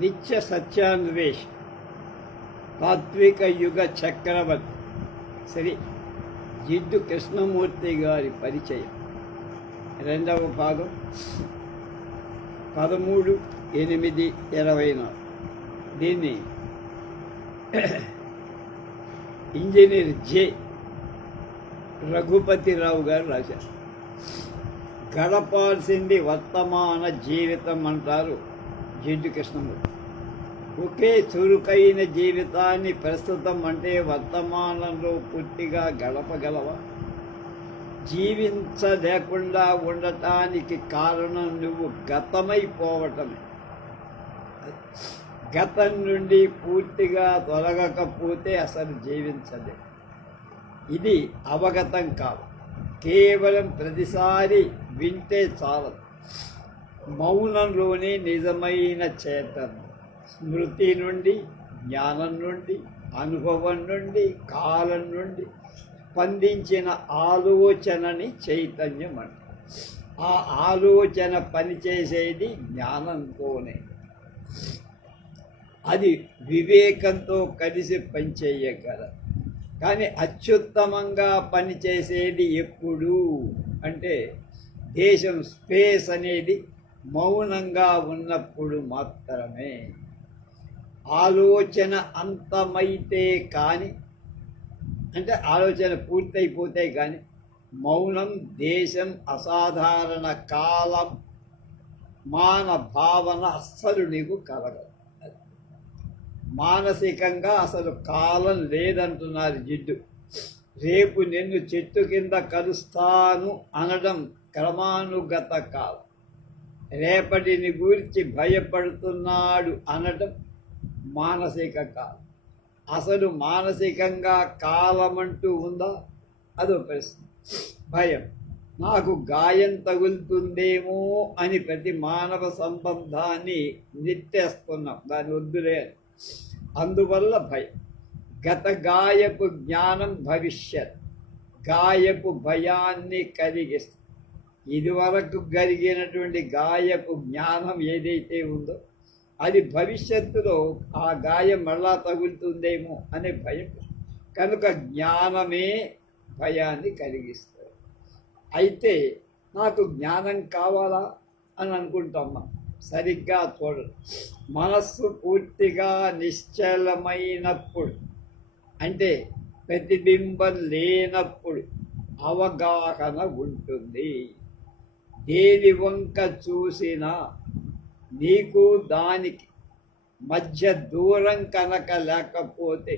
నిత్య సత్యాన్వేష్ తాత్విక యుగ చక్రవర్తి శ్రీ జిడ్డు కృష్ణమూర్తి గారి పరిచయం. రెండవ భాగం 13/8/24. దీన్ని ఇంజనీర్ జె రఘుపతిరావు గారు రాశారు. గడపాల్సింది వర్తమాన జీవితం అంటారు జిడ్డు కృష్ణమూర్తి. ఒకే చురుకైన జీవితాన్ని ప్రస్తుతం అంటే వర్తమానంలో పూర్తిగా గడపగలవా? జీవించలేకుండా ఉండటానికి కారణం నువ్వు గతమైపోవటమే. గతం నుండి పూర్తిగా తొలగకపోతే అసలు జీవించలే. ఇది అవగతం కాదు. కేవలం ప్రతిసారి వింటే చాలదు. మౌనంలోనే నిజమైన చేతనం. స్మృతి నుండి, జ్ఞానం నుండి, అనుభవం నుండి, కాలం నుండి స్పందించిన ఆలోచనని చైతన్యం అంటారు. ఆ ఆలోచన పనిచేసేది జ్ఞానంతోనే. అది వివేకంతో కలిసి పనిచేయగలదు. కానీ అత్యుత్తమంగా పనిచేసేది ఎప్పుడు అంటే దేశం, స్పేస్ అనేది మౌనంగా ఉన్నప్పుడు మాత్రమే. ఆలోచన అంతమైతే కానీ, అంటే ఆలోచన పూర్తయిపోతే కానీ మౌనం, దేశం, అసాధారణ కాలం, మాన భావన అస్సలు నీకు కలగదు. మానసికంగా అసలు కాలం లేదంటున్నారు జిడ్డు. రేపు నిన్ను చెట్టు కింద కలుస్తాను అనడం క్రమానుగత కాలం. రేపటిని గురించి భయపడుతున్నాడు అనడం మానసిక కాలం. అసలు మానసికంగా కాలమంటూ ఉందా? అదో ప్రశ్న. భయం. నాకు గాయం తగులుతుందేమో అని ప్రతి మానవ సంబంధాన్ని నెట్టేస్తున్నాం, దాని వద్దులే. అందువల్ల భయం. గత గాయపు జ్ఞానం భవిష్యత్ గాయపు భయాన్ని కలిగిస్తుంది. ఇదివరకు కలిగినటువంటి గాయపు జ్ఞానం ఏదైతే ఉందో అది భవిష్యత్తులో ఆ గాయం మళ్ళా తగులుతుందేమో అనే భయం. కనుక జ్ఞానమే భయాన్ని కలిగిస్తుంది. అయితే నాకు జ్ఞానం కావాలా అని అనుకుంటామా? సరిగ్గా చూడదు. మనస్సు పూర్తిగా నిశ్చలమైనప్పుడు, అంటే ప్రతిబింబం లేనప్పుడు అవగాహన ఉంటుంది. దేని వంక చూసినా నీకు దానికి మధ్య దూరం కనుక లేకపోతే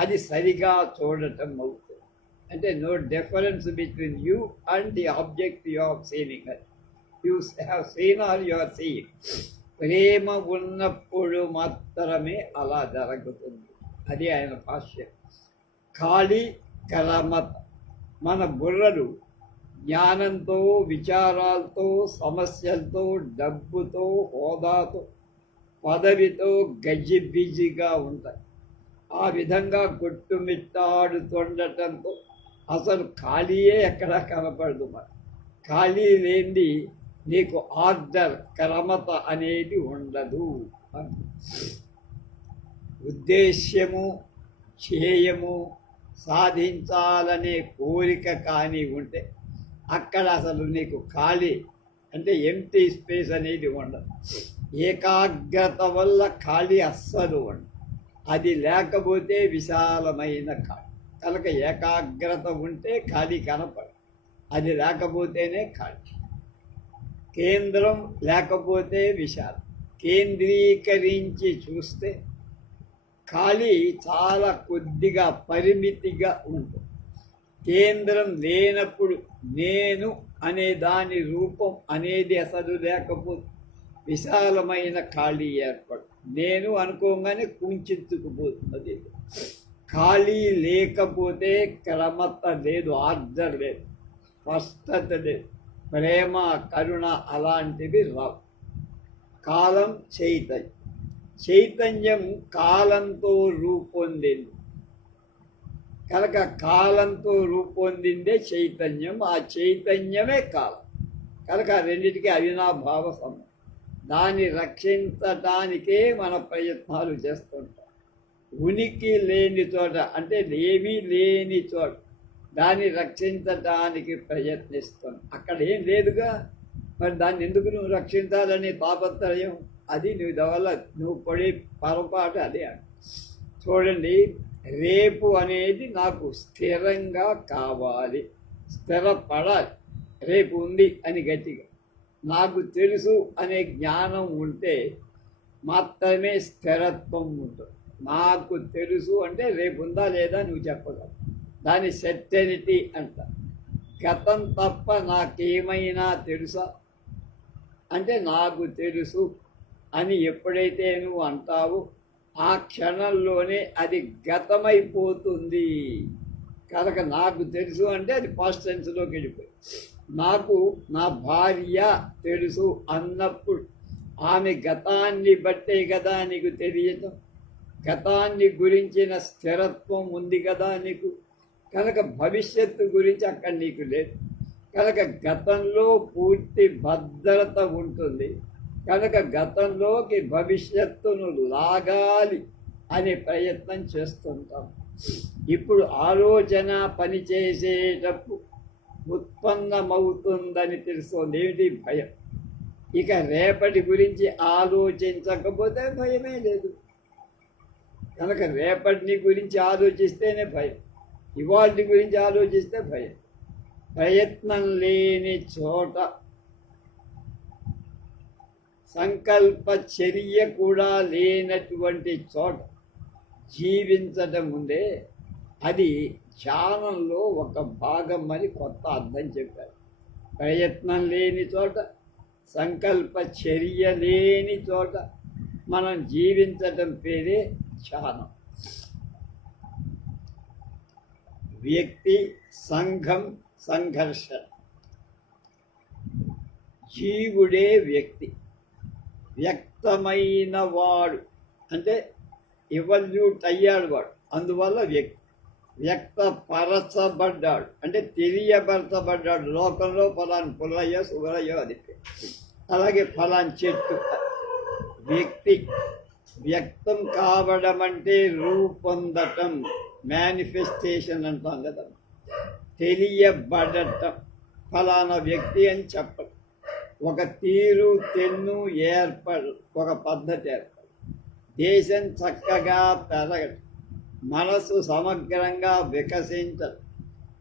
అది సరిగా చూడటం అవుతుంది. అంటే no difference between you and the object you are seeing. You have seen or you are seeing. ప్రేమ ఉన్నప్పుడు మాత్రమే అలా జరుగుతుంది. అది ఆయన భాష్యం. ఖాళీ కరమత. మన బుర్రలు జ్ఞానంతో, విచారాలతో, సమస్యలతో, డబ్బుతో, హోదాతో, పదవితో గజిబిజిగా ఉంటాయి. ఆ విధంగా కొట్టుమిట్టాడుతుండటంతో అసలు ఖాళీయే ఎక్కడా కనపడదు. మరి ఖాళీ లేనిది నీకు ఆర్డర్, క్రమత అనేది ఉండదు. ఉద్దేశ్యము, ధ్యేయము సాధించాలనే కోరిక కానీ ఉంటే అక్కడ అసలు నీకు ఖాళీ అంటే ఎంప్టీ స్పేస్ అనేది ఉండదు. ఏకాగ్రత వల్ల ఖాళీ అస్సలు ఉండదు. అది లేకపోతే విశాలమైన ఖాళీ. కనుక ఏకాగ్రత ఉంటే ఖాళీ కనపడదు, అది లేకపోతేనే ఖాళీ. కేంద్రం లేకపోతే విశాలం. కేంద్రీకరించి చూస్తే ఖాళీ చాలా కొద్దిగా, పరిమితిగా ఉంటుంది. కేంద్రం లేనప్పుడు నేను అనే దాని రూపం అనేది అసలు లేకపోతే విశాలమైన ఖాళీ ఏర్పడు. నేను అనుకోగానే కుంచెత్తుకుపోతున్నది. ఖాళీ లేకపోతే క్రమత లేదు, ఆర్డర్ లేదు, స్పష్టత లేదు, ప్రేమ, కరుణ అలాంటివి రావు. కాలం, చైతన్యం. చైతన్యం కాలంతో రూపొందింది. కనుక కాలంతో రూపొందిందే చైతన్యం. ఆ చైతన్యమే కాలం. కనుక రెండింటికి అవినాభావ సంబంధం. దాన్ని రక్షించటానికే మన ప్రయత్నాలు చేస్తుంటాం. ఉనికి లేని చోట అంటే ఏమీ లేని చోట దాన్ని రక్షించటానికి ప్రయత్నిస్తాం. అక్కడ ఏం లేదుగా, మరి దాన్ని ఎందుకు నువ్వు రక్షించాలనే తాపత్రయం, అది నువ్వు పడే పొరపాటు అదే. చూడండి, రేపు అనేది నాకు స్థిరంగా కావాలి, స్థిరపడాలి. రేపు ఉంది అని గట్టిగా నాకు తెలుసు అనే జ్ఞానం ఉంటే మాత్రమే స్థిరత్వం ఉంటుంది. నాకు తెలుసు అంటే రేపు ఉందా లేదా నువ్వు చెప్పగలవు, దాని సెర్టెనిటీ అంట. గతం తప్ప నాకేమైనా తెలుసా అంటే నాకు తెలుసు అని ఎప్పుడైతే నువ్వు అంటావో ఆ క్షణంలోనే అది గతమైపోతుంది. కనుక నాకు తెలుసు అంటే అది పాస్ట్ టెన్స్లోకి వెళ్ళిపోయి, నాకు నా భార్య తెలుసు అన్నప్పుడు ఆమె గతాన్ని బట్టే కదా నీకు తెలియటం, గతాన్ని గురించిన స్థిరత్వం ఉంది కదా నీకు. కనుక భవిష్యత్తు గురించి అక్కడ నీకు లేదు. కనుక గతంలో పూర్తి భద్రత ఉంటుంది. కనుక గతంలోకి భవిష్యత్తును లాగాలి అనే ప్రయత్నం చేస్తుంటాం. ఇప్పుడు ఆలోచన పనిచేసేటప్పుడు ఉత్పన్నమవుతుందని తెలుస్తుంది. ఏమిటి? భయం. ఇక రేపటి గురించి ఆలోచించకపోతే భయమే లేదు. కనుక రేపటిని గురించి ఆలోచిస్తేనే భయం, ఇవాళ గురించి ఆలోచిస్తే భయం. ప్రయత్నం లేని చోట, సంకల్ప చర్య కూడా లేనటువంటి చోట జీవించటం ఉందే అది ధ్యానంలో ఒక భాగం అని కొత్త అర్థం చెప్పారు. ప్రయత్నం లేని చోట, సంకల్ప చర్య లేని చోట మనం జీవించటం పేరే ధ్యానం. వ్యక్తి, సంఘం, సంఘర్షణ. జీవుడే వ్యక్తి, వ్యక్తమైన వాడు అంటే ఎవల్యూట్ అయ్యాడు వాడు, అందువల్ల వ్యక్తి. వ్యక్తపరచబడ్డాడు అంటే తెలియపరచబడ్డాడు. లోకంలో ఫలాని పుల్లయ్యో సుగరయ్యో అది, అలాగే ఫలాని చెట్టు. వ్యక్తి వ్యక్తం కావడం అంటే రూపొందటం, మేనిఫెస్టేషన్ అంటాం కదా. తెలియబడటం, ఫలానా వ్యక్తి అని చెప్పడం. ఒక తీరు తెన్ను ఏర్పడు, ఒక పద్ధతి ఏర్పడు. దేశం చక్కగా పెరగడం, మనసు సమగ్రంగా వికసించడం,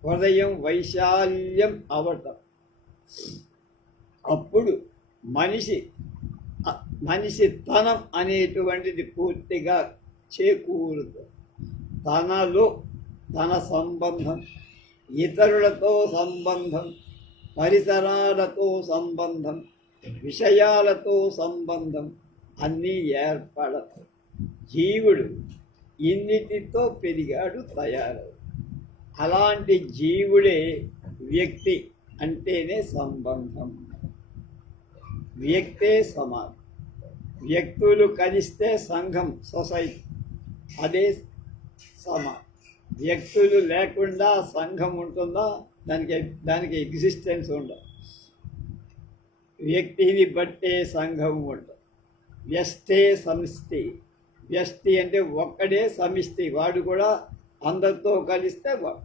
హృదయం వైశాల్యం అవటం. అప్పుడు మనిషి తనం అనేటువంటిది పూర్తిగా చేకూరుతుంది. తనలో తన సంబంధం, ఇతరులతో సంబంధం, పరిసరాలతో సంబంధం, విషయాలతో సంబంధం అన్నీ ఏర్పడతాయి. జీవుడు ఇన్నిటితో పెరిగాడు, తయారవు. అలాంటి జీవుడే వ్యక్తి అంటేనే సంబంధం. వ్యక్తే సమాజం. వ్యక్తులు కలిస్తే సంఘం, సొసైటీ, అదే సమాజం. వ్యక్తులు లేకుండా సంఘం ఉంటుందా? దానికి ఎగ్జిస్టెన్స్ ఉండదు. వ్యక్తిని బట్టే సంఘం ఉంటుంది. వ్యష్టే సమిష్టి. వ్యష్టి అంటే ఒక్కడే, సమిష్టి వాడు కూడా అందరితో కలిస్తే వాడు.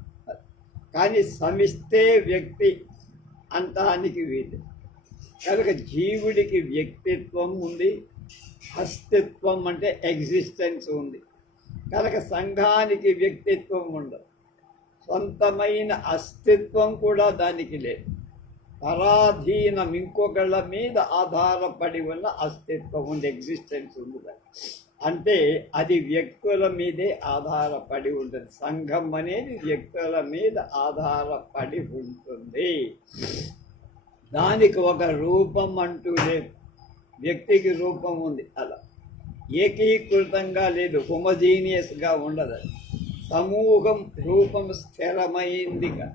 కానీ సమిష్టే వ్యక్తి అంటానికి వీలు. కనుక జీవుడికి వ్యక్తిత్వం ఉంది, అస్తిత్వం అంటే ఎగ్జిస్టెన్స్ ఉంది. కనుక సంఘానికి వ్యక్తిత్వం ఉండదు, సొంతమైన అస్తిత్వం కూడా దానికి లేదు. పరాధీనం, ఇంకొకళ్ళ మీద ఆధారపడి ఉన్న అస్తిత్వం ఉంది, ఎగ్జిస్టెన్స్ ఉంది. అంటే అది వ్యక్తుల మీదే ఆధారపడి ఉంటుంది. సంఘం అనేది వ్యక్తుల మీద ఆధారపడి ఉంటుంది. దానికి ఒక రూపం అంటూ లేదు. వ్యక్తికి రూపం ఉంది, అలా ఏకీకృతంగా లేదు, హోమోజీనియస్గా ఉండదు. సమూహం రూపం స్థిరమైందిగా.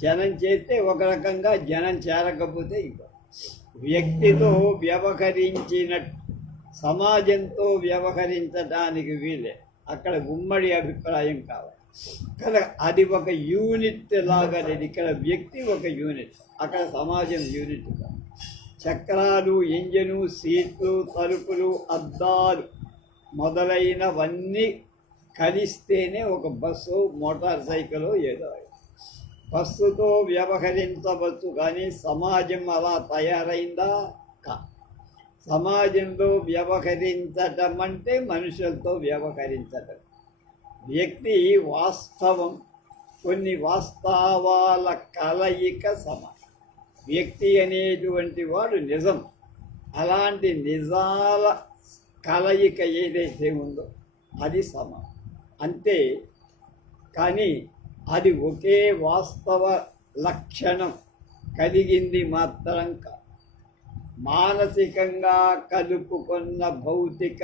జనం చేస్తే ఒక రకంగా, జనం చేరకపోతే ఇంకో. వ్యక్తితో వ్యవహరించినట్టు సమాజంతో వ్యవహరించడానికి వీలే. అక్కడ ఉమ్మడి అభిప్రాయం కావాలి. కదా, అది ఒక యూనిట్ లాగా లేదు. ఇక్కడ వ్యక్తి ఒక యూనిట్, అక్కడ సమాజం యూనిట్ కాదు. చక్రాలు, ఇంజను, సీట్లు, తలుపులు, అద్దాలు మొదలైనవన్నీ కలిస్తేనే ఒక బస్సు, మోటార్ సైకిల్ ఏదో. బస్సుతో వ్యవహరించవచ్చు కానీ సమాజం అలా తయారైందా? సమాజంలో వ్యవహరించటం అంటే మనుషులతో వ్యవహరించటం. వ్యక్తి వాస్తవం, కొన్ని వాస్తవాల కలయిక సమాజం. వ్యక్తి అనేటువంటి వాడు నిజం. అలాంటి నిజాల కలయిక ఏదైతే ఉందో అది సమాజం అంతే. కానీ అది ఒకే వాస్తవ లక్షణం కలిగింది మాత్రం కాదు. మానసికంగా కలుపుకున్న భౌతిక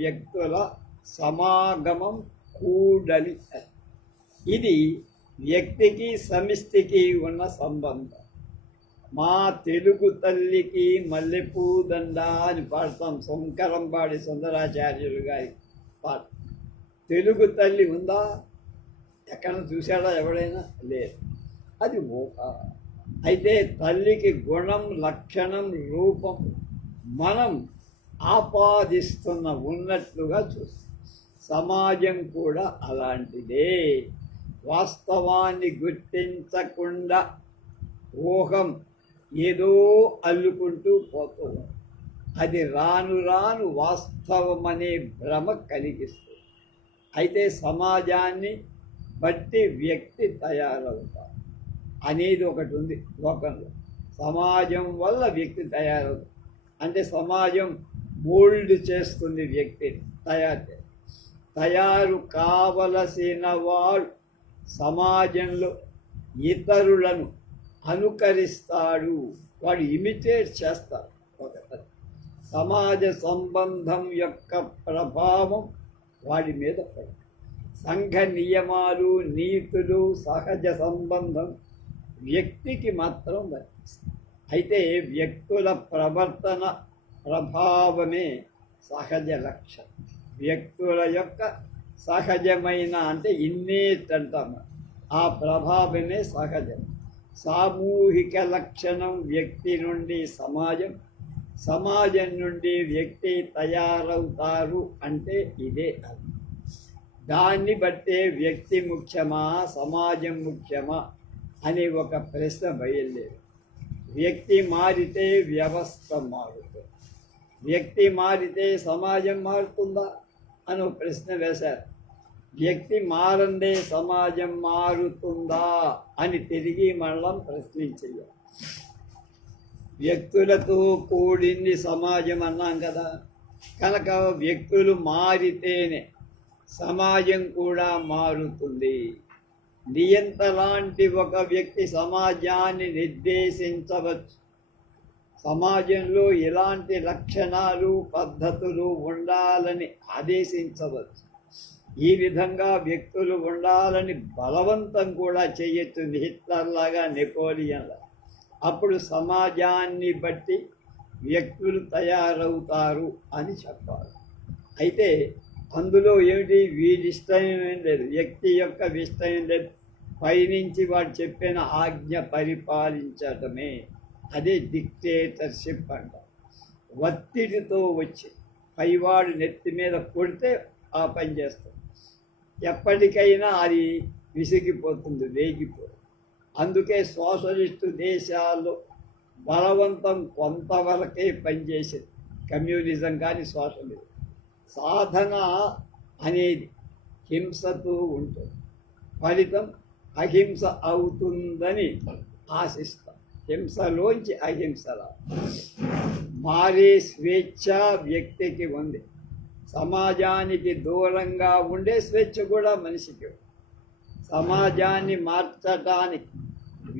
వ్యక్తుల సమాగమం కూడలి. ఇది వ్యక్తికి సమిష్టికి ఉన్న సంబంధం. మా తెలుగు తల్లికి మల్లెపూదండ అని పాడతాం, శంకరంబాడి సుందరాచార్యులు గారి పాట. తెలుగు తల్లి ఉందా? ఎక్కడ చూశాడా ఎవడైనా? లేదు. అది ఊహ. అయితే తల్లికి గుణం, లక్షణం, రూపం మనం ఆపాదిస్తున్న ఉన్నట్లుగా చూస్తాం. సమాజం కూడా అలాంటిదే. వాస్తవాన్ని గుర్తించకుండా ఊహం ఏదో అల్లుకుంటూ పోతుంది. అది రాను రాను వాస్తవమనే భ్రమ కలిగిస్తుంది. అయితే సమాజాన్ని బట్టి వ్యక్తి తయారవుతాడు అనేది ఒకటి ఉంది లోకంలో. సమాజం వల్ల వ్యక్తి తయారవుతాడు అంటే సమాజం మోల్డ్ చేస్తుంది వ్యక్తిని, తయారు కావలసిన వాడు సమాజంలో ఇతరులను అనుకరిస్తాడు, వాడు ఇమిటేట్ చేస్తాడు. సమాజ సంబంధం యొక్క ప్రభావం వాడి మీద పడుతుంది. సంఘ నియమాలు, నీతులు, సహజ సంబంధం వ్యక్తికి మాత్రం వర్తిస్తాయి. అయితే వ్యక్తుల ప్రవర్తన ప్రభావమే సహజ లక్షణం. వ్యక్తుల యొక్క సహజమైన అంటే ఇన్నేట్ అంటాము, ఆ ప్రభావమే సహజం. సామూహిక లక్షణం వ్యక్తి నుండి సమాజం, సమాజం నుండి వ్యక్తి తయారవుతారు అంటే ఇదే అర్థం. దాన్ని బట్టే వ్యక్తి ముఖ్యమా, సమాజం ముఖ్యమా అనే ఒక ప్రశ్న బయలుదేరు. వ్యక్తి మారితే వ్యవస్థ మారుతుంది, వ్యక్తి మారితే సమాజం మారుతుందా అని ఒక ప్రశ్న వేశారు. వ్యక్తి మారందే సమాజం మారుతుందా అని తిరిగి మనం ప్రశ్నించాలి. వ్యక్తులతో కూడింది సమాజం అన్నాం కదా, కనుక వ్యక్తులు మారితేనే సమాజం కూడా మారుతుంది. నియంత లాంటి ఒక వ్యక్తి సమాజాన్ని నిర్దేశించవచ్చు. సమాజంలో ఎలాంటి లక్షణాలు, పద్ధతులు ఉండాలని ఆదేశించవచ్చు. ఈ విధంగా వ్యక్తులు ఉండాలని బలవంతం కూడా చేయొచ్చు, హిట్లర్లాగా, నెపోలియన్లా. అప్పుడు సమాజాన్ని బట్టి వ్యక్తులు తయారవుతారు అని చెప్పాలి. అయితే అందులో ఏమిటి, వీడిష్టం ఏం లేదు, వ్యక్తి యొక్క ఇష్టం లేదు, పైనుంచి వాడు చెప్పిన ఆజ్ఞ పరిపాలించటమే. అదే డిక్టేటర్షిప్ అంట. ఒత్తిడితో వచ్చి పైవాడు నెత్తి మీద కొడితే ఆ పని చేస్తాం. ఎప్పటికైనా అది విసిగిపోతుంది, వేగిపోతుంది. అందుకే సోషలిస్టు దేశాల్లో బలవంతం కొంతవరకే పనిచేసేది, కమ్యూనిజం కానీ సోషలిజం. సాధన అనేది హింసతో ఉంటుంది, ఫలితం అహింస అవుతుందని ఆశిస్తాం. హింసలోంచి అహింసలా మారే స్వేచ్ఛ వ్యక్తికి ఉంది. సమాజానికి దూరంగా ఉండే స్వేచ్ఛ కూడా మనిషికి. సమాజాన్ని మార్చటానికి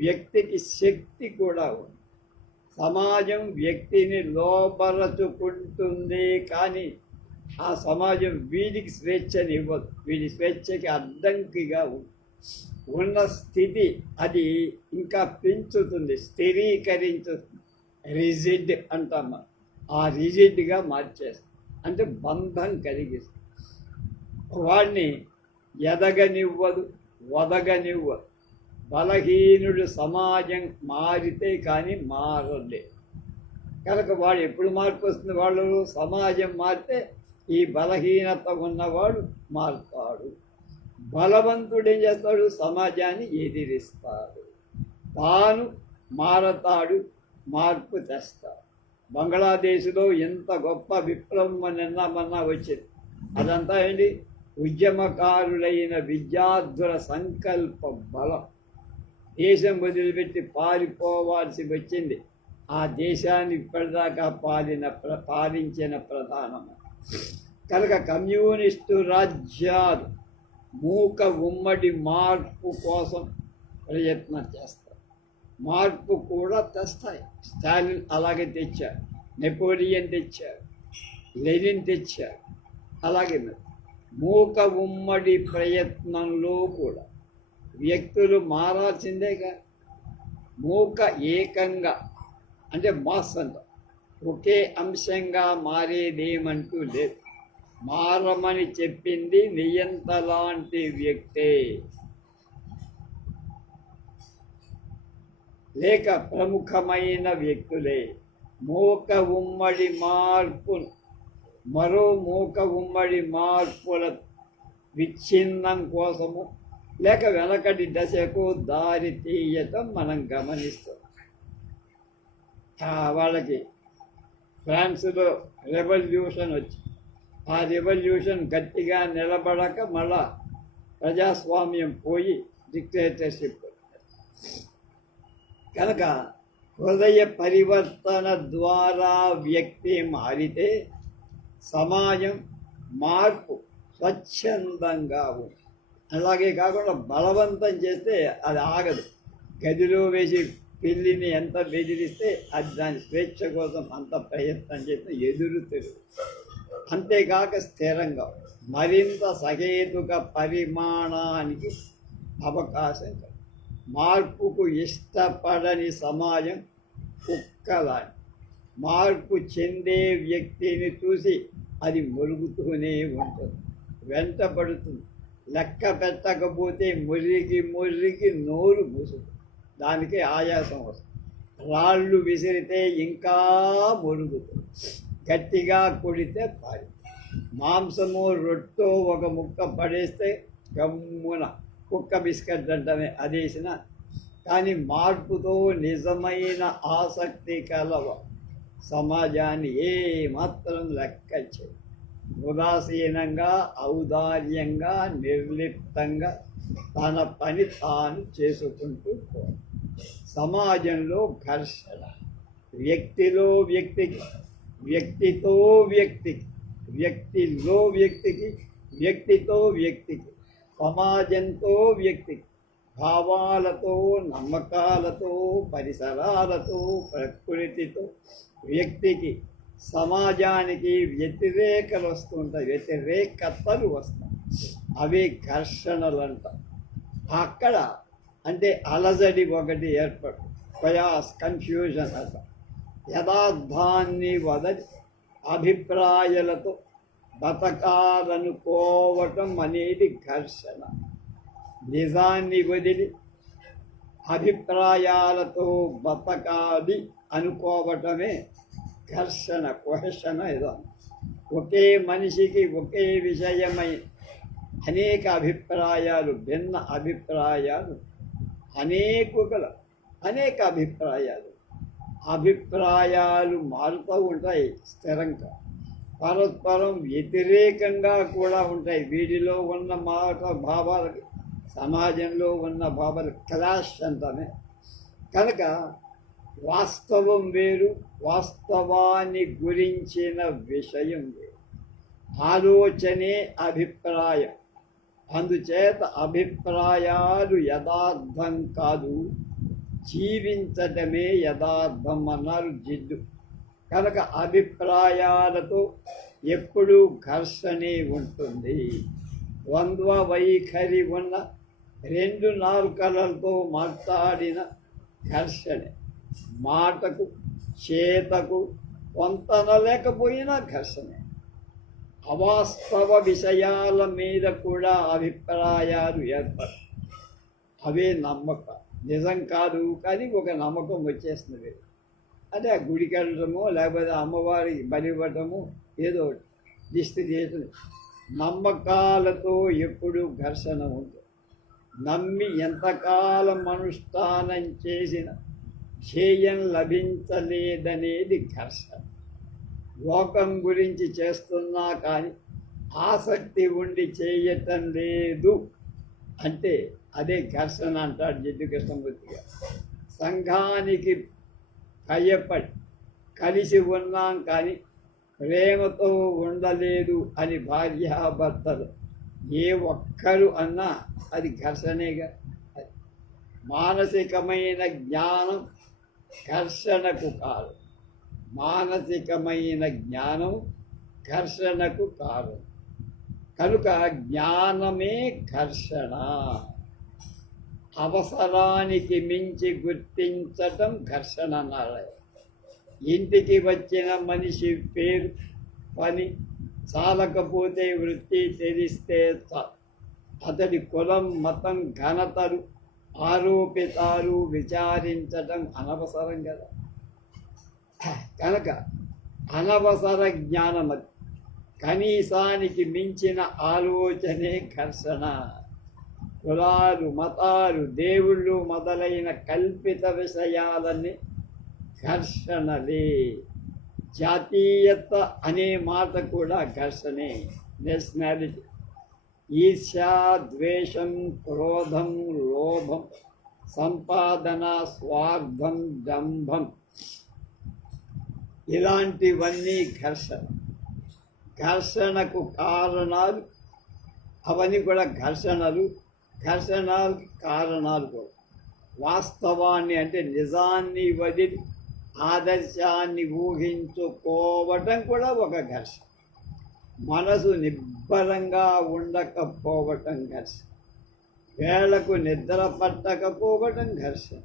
వ్యక్తికి శక్తి కూడా ఉంది. సమాజం వ్యక్తిని లోపరచుకుంటుంది కానీ ఆ సమాజం వీడికి స్వేచ్ఛని ఇవ్వదు, వీడి స్వేచ్ఛకి అడ్డంకిగా ఉన్న స్థితి అది ఇంకా పెంచుతుంది, స్థిరీకరించుతుంది. రిజిడ్ అంటామా, ఆ రిజిడ్గా మార్చేస్తుంది, అంటే బంధం కలిగిస్తుంది. వాడిని ఎదగనివ్వదు, వదగనివ్వదు. బలహీనుడు సమాజం మారితే కానీ మారలే. కనుక వాడు ఎప్పుడు మార్పు వస్తుంది? వాళ్ళు సమాజం మారితే ఈ బలహీనత ఉన్నవాడు మారుతాడు. బలవంతుడు ఏం చేస్తాడు? సమాజాన్ని ఎదిరిస్తాడు. తాను మారతాడు, మార్పు తెస్తాడు. బంగ్లాదేశ్లో ఎంత గొప్ప విప్లవం నిన్న వచ్చింది. అదంతా ఏంటి? ఉద్యమకారులైన విద్యార్థుల సంకల్ప బలం. దేశం వదిలిపెట్టి పారిపోవాల్సి వచ్చింది. ఆ దేశాన్ని ఇప్పటిదాకా పాలించిన ప్రధానమంత్రి. కనుక కమ్యూనిస్టు రాజ్యాలు మూక ఉమ్మడి మార్పు కోసం ప్రయత్నం చేస్తారు. మార్పు కూడా తెస్తాయి. స్టాలిన్ అలాగే తెచ్చారు, నెపోలియన్ తెచ్చారు, లెనిన్ తెచ్చారు. అలాగే మూక ఉమ్మడి ప్రయత్నంలో కూడా వ్యక్తులు మారాల్సిందేగా. మూక ఏకంగా అంటే మాస్ అంట ఒకే అంశంగా మారేదేమంటూ లేదు. మారమని చెప్పింది నియంత లాంటి వ్యక్తే, లేక ప్రముఖమైన వ్యక్తులే. మూక ఉమ్మడి మార్పు మరో మూక ఉమ్మడి మార్పుల విచ్ఛిన్నం కోసము లేక వెనకటి దశకు దారి తీయటం మనం గమనిస్తాం. వాళ్ళకి ఫ్రాన్స్లో రెవల్యూషన్ వచ్చి ఆ రెవల్యూషన్ గట్టిగా నిలబడక మళ్ళా ప్రజాస్వామ్యం పోయి డిక్టేటర్షిప్. కనుక హృదయ పరివర్తన ద్వారా వ్యక్తి మారితే సమాజం మార్పు స్వచ్ఛందంగా ఉంది. అలాగే కాకుండా బలవంతం చేస్తే అది ఆగదు. గదిలో వేసి పిల్లిని ఎంత బెదిరిస్తే అది దాని స్వేచ్ఛ కోసం అంత ప్రయత్నం చేస్తే ఎదురుతుంది. అంతేకాక స్థిరంగా మరింత సహేతుక పరిమాణానికి అవకాశం కలదు. మార్పుకు ఇష్టపడని సమాజం కుక్కలాంటి. మార్పు చెందే వ్యక్తిని చూసి అది మురుగుతూనే ఉంటుంది, వెంటబడుతుంది. లెక్క పెట్టకపోతే మురికి నోరు మూసుకుంటుంది. దానికి ఆయాసం వస్తుంది. రాళ్ళు విసిరితే ఇంకా మురుగుతుంది. గట్టిగా కొడితే పారి. మాంసము రొట్టో ఒక ముక్క పడేస్తే గమ్మున కుక్క బిస్కెట్ అంటమే అదేసిన. కానీ మార్పుతో నిజమైన ఆసక్తి కలవ సమాజాన్ని ఏమాత్రం లెక్క చేయదు. ఉదాసీనంగా, ఔదార్యంగా, నిర్లిప్తంగా తన పని తాను చేసుకుంటూ పోవాలి. సమాజంలో ఘర్షణ వ్యక్తిలో వ్యక్తికి, వ్యక్తితో వ్యక్తికి, వ్యక్తిలో వ్యక్తికి, వ్యక్తితో వ్యక్తికి, సమాజంతో వ్యక్తికి, భావాలతో, నమ్మకాలతో, పరిసరాలతో, ప్రకృతితో వ్యక్తికి, సమాజానికి వ్యతిరేకలు వస్తుంటాయి, వ్యతిరేకతలు వస్తాయి. అవి ఘర్షణలు అంటాం. అక్కడ అంటే అలజడి ఒకటి ఏర్పడు, కయాస్, కన్ఫ్యూజన్ అంట. యథార్థాన్ని వదలి అభిప్రాయాలతో బతకాలనుకోవటం అనేది ఘర్షణ. నిజాన్ని వదిలి అభిప్రాయాలతో బతకాలి అనుకోవటమే ఘర్షణ, కొహెషన్. ఏదో ఒకే మనిషికి ఒకే విషయమై అనేక అభిప్రాయాలు, భిన్న అభిప్రాయాలు, అనేక అభిప్రాయాలు మారుతూ ఉంటాయి స్థిరంగా. పరస్పరం వ్యతిరేకంగా కూడా ఉంటాయి. వీటిలో ఉన్న భావాలకి సమాజంలో ఉన్న భావాలు క్లాష్ అంటానే. కనుక వాస్తవం వేరు, వాస్తవాన్ని గురించిన విషయం వేరు. ఆలోచనే అభిప్రాయం. అందుచేత అభిప్రాయాలు యథార్థం కాదు, జీవించటమే యథార్థం అన్నారు జిడ్డు. కనుక అభిప్రాయాలతో ఎప్పుడూ ఘర్షణే ఉంటుంది. ద్వంద్వ వైఖరి ఉన్న రెండు నాలుకలతో మాట్లాడిన ఘర్షణే. మాటకు చేతకు పొంతన లేకపోయినా ఘర్షణే. అవాస్తవ విషయాల మీద కూడా అభిప్రాయాలు ఏర్పడతాయి. అవే నమ్మకాలు. నిజం కాదు, కానీ ఒక నమ్మకం వచ్చేస్తుంది. అదే ఆ గుడికి వెళ్ళటము, లేకపోతే అమ్మవారికి బలి ఇవ్వటము, ఏదో ఒకటి దిష్టి తీయటం. నమ్మకాలతో ఎప్పుడు ఘర్షణ ఉంటుంది. నమ్మి ఎంతకాలం అనుష్ఠానం చేసిన ధ్యేయం లభించలేదనేది ఘర్షణ. లోకం గురించి చేస్తున్నా కానీ ఆసక్తి ఉండి చేయటం లేదు అంటే అదే ఘర్షణ అంటాడు జిడ్డు కృష్ణమూర్తి గారు. సంఘానికి భయపడి కలిసి ఉన్నాం కానీ ప్రేమతో ఉండలేదు అని భార్యాభర్తలు ఏ ఒక్కరు అన్నా అది ఘర్షణేగా. మానసికమైన జ్ఞానం ఘర్షణకు కారణం. మానసికమైన జ్ఞానం ఘర్షణకు కారణం. కనుక జ్ఞానమే ఘర్షణ. అవసరానికి మించి గుర్తించటం ఘర్షణ అన్నారు. ఇంటికి వచ్చిన మనిషి పేరు, పని చాలకపోతే వృత్తి తెలిస్తే అతడి కులం, మతం, ఘనతలు, ఆరోపితాలు విచారించటం అనవసరం కదా. కనుక అనవసర జ్ఞానం అది. కనీసానికి మించిన ఆలోచనే ఘర్షణ. కులాలు, మతాలు, దేవుళ్ళు మొదలైన కల్పిత విషయాలన్నీ ఘర్షణలే. జాతీయత అనే మాట కూడా ఘర్షణే. నేషనాలిటీ. ఈర్ష్య, ద్వేషం, క్రోధం, లోభం, సంపాదన, స్వార్థం, డంభం, ఇలాంటివన్నీ ఘర్షణ. ఘర్షణకు కారణాలు అవన్నీ కూడా ఘర్షణలు. ఘర్షణలు కారణాలు కూడా. వాస్తవాన్ని అంటే నిజాన్ని వదిలి ఆదర్శాన్ని ఊహించుకోవటం కూడా ఒక ఘర్షణ. మనసు నిబ్బరంగా ఉండకపోవటం ఘర్షణ. వేళకు నిద్ర పట్టకపోవటం ఘర్షణ.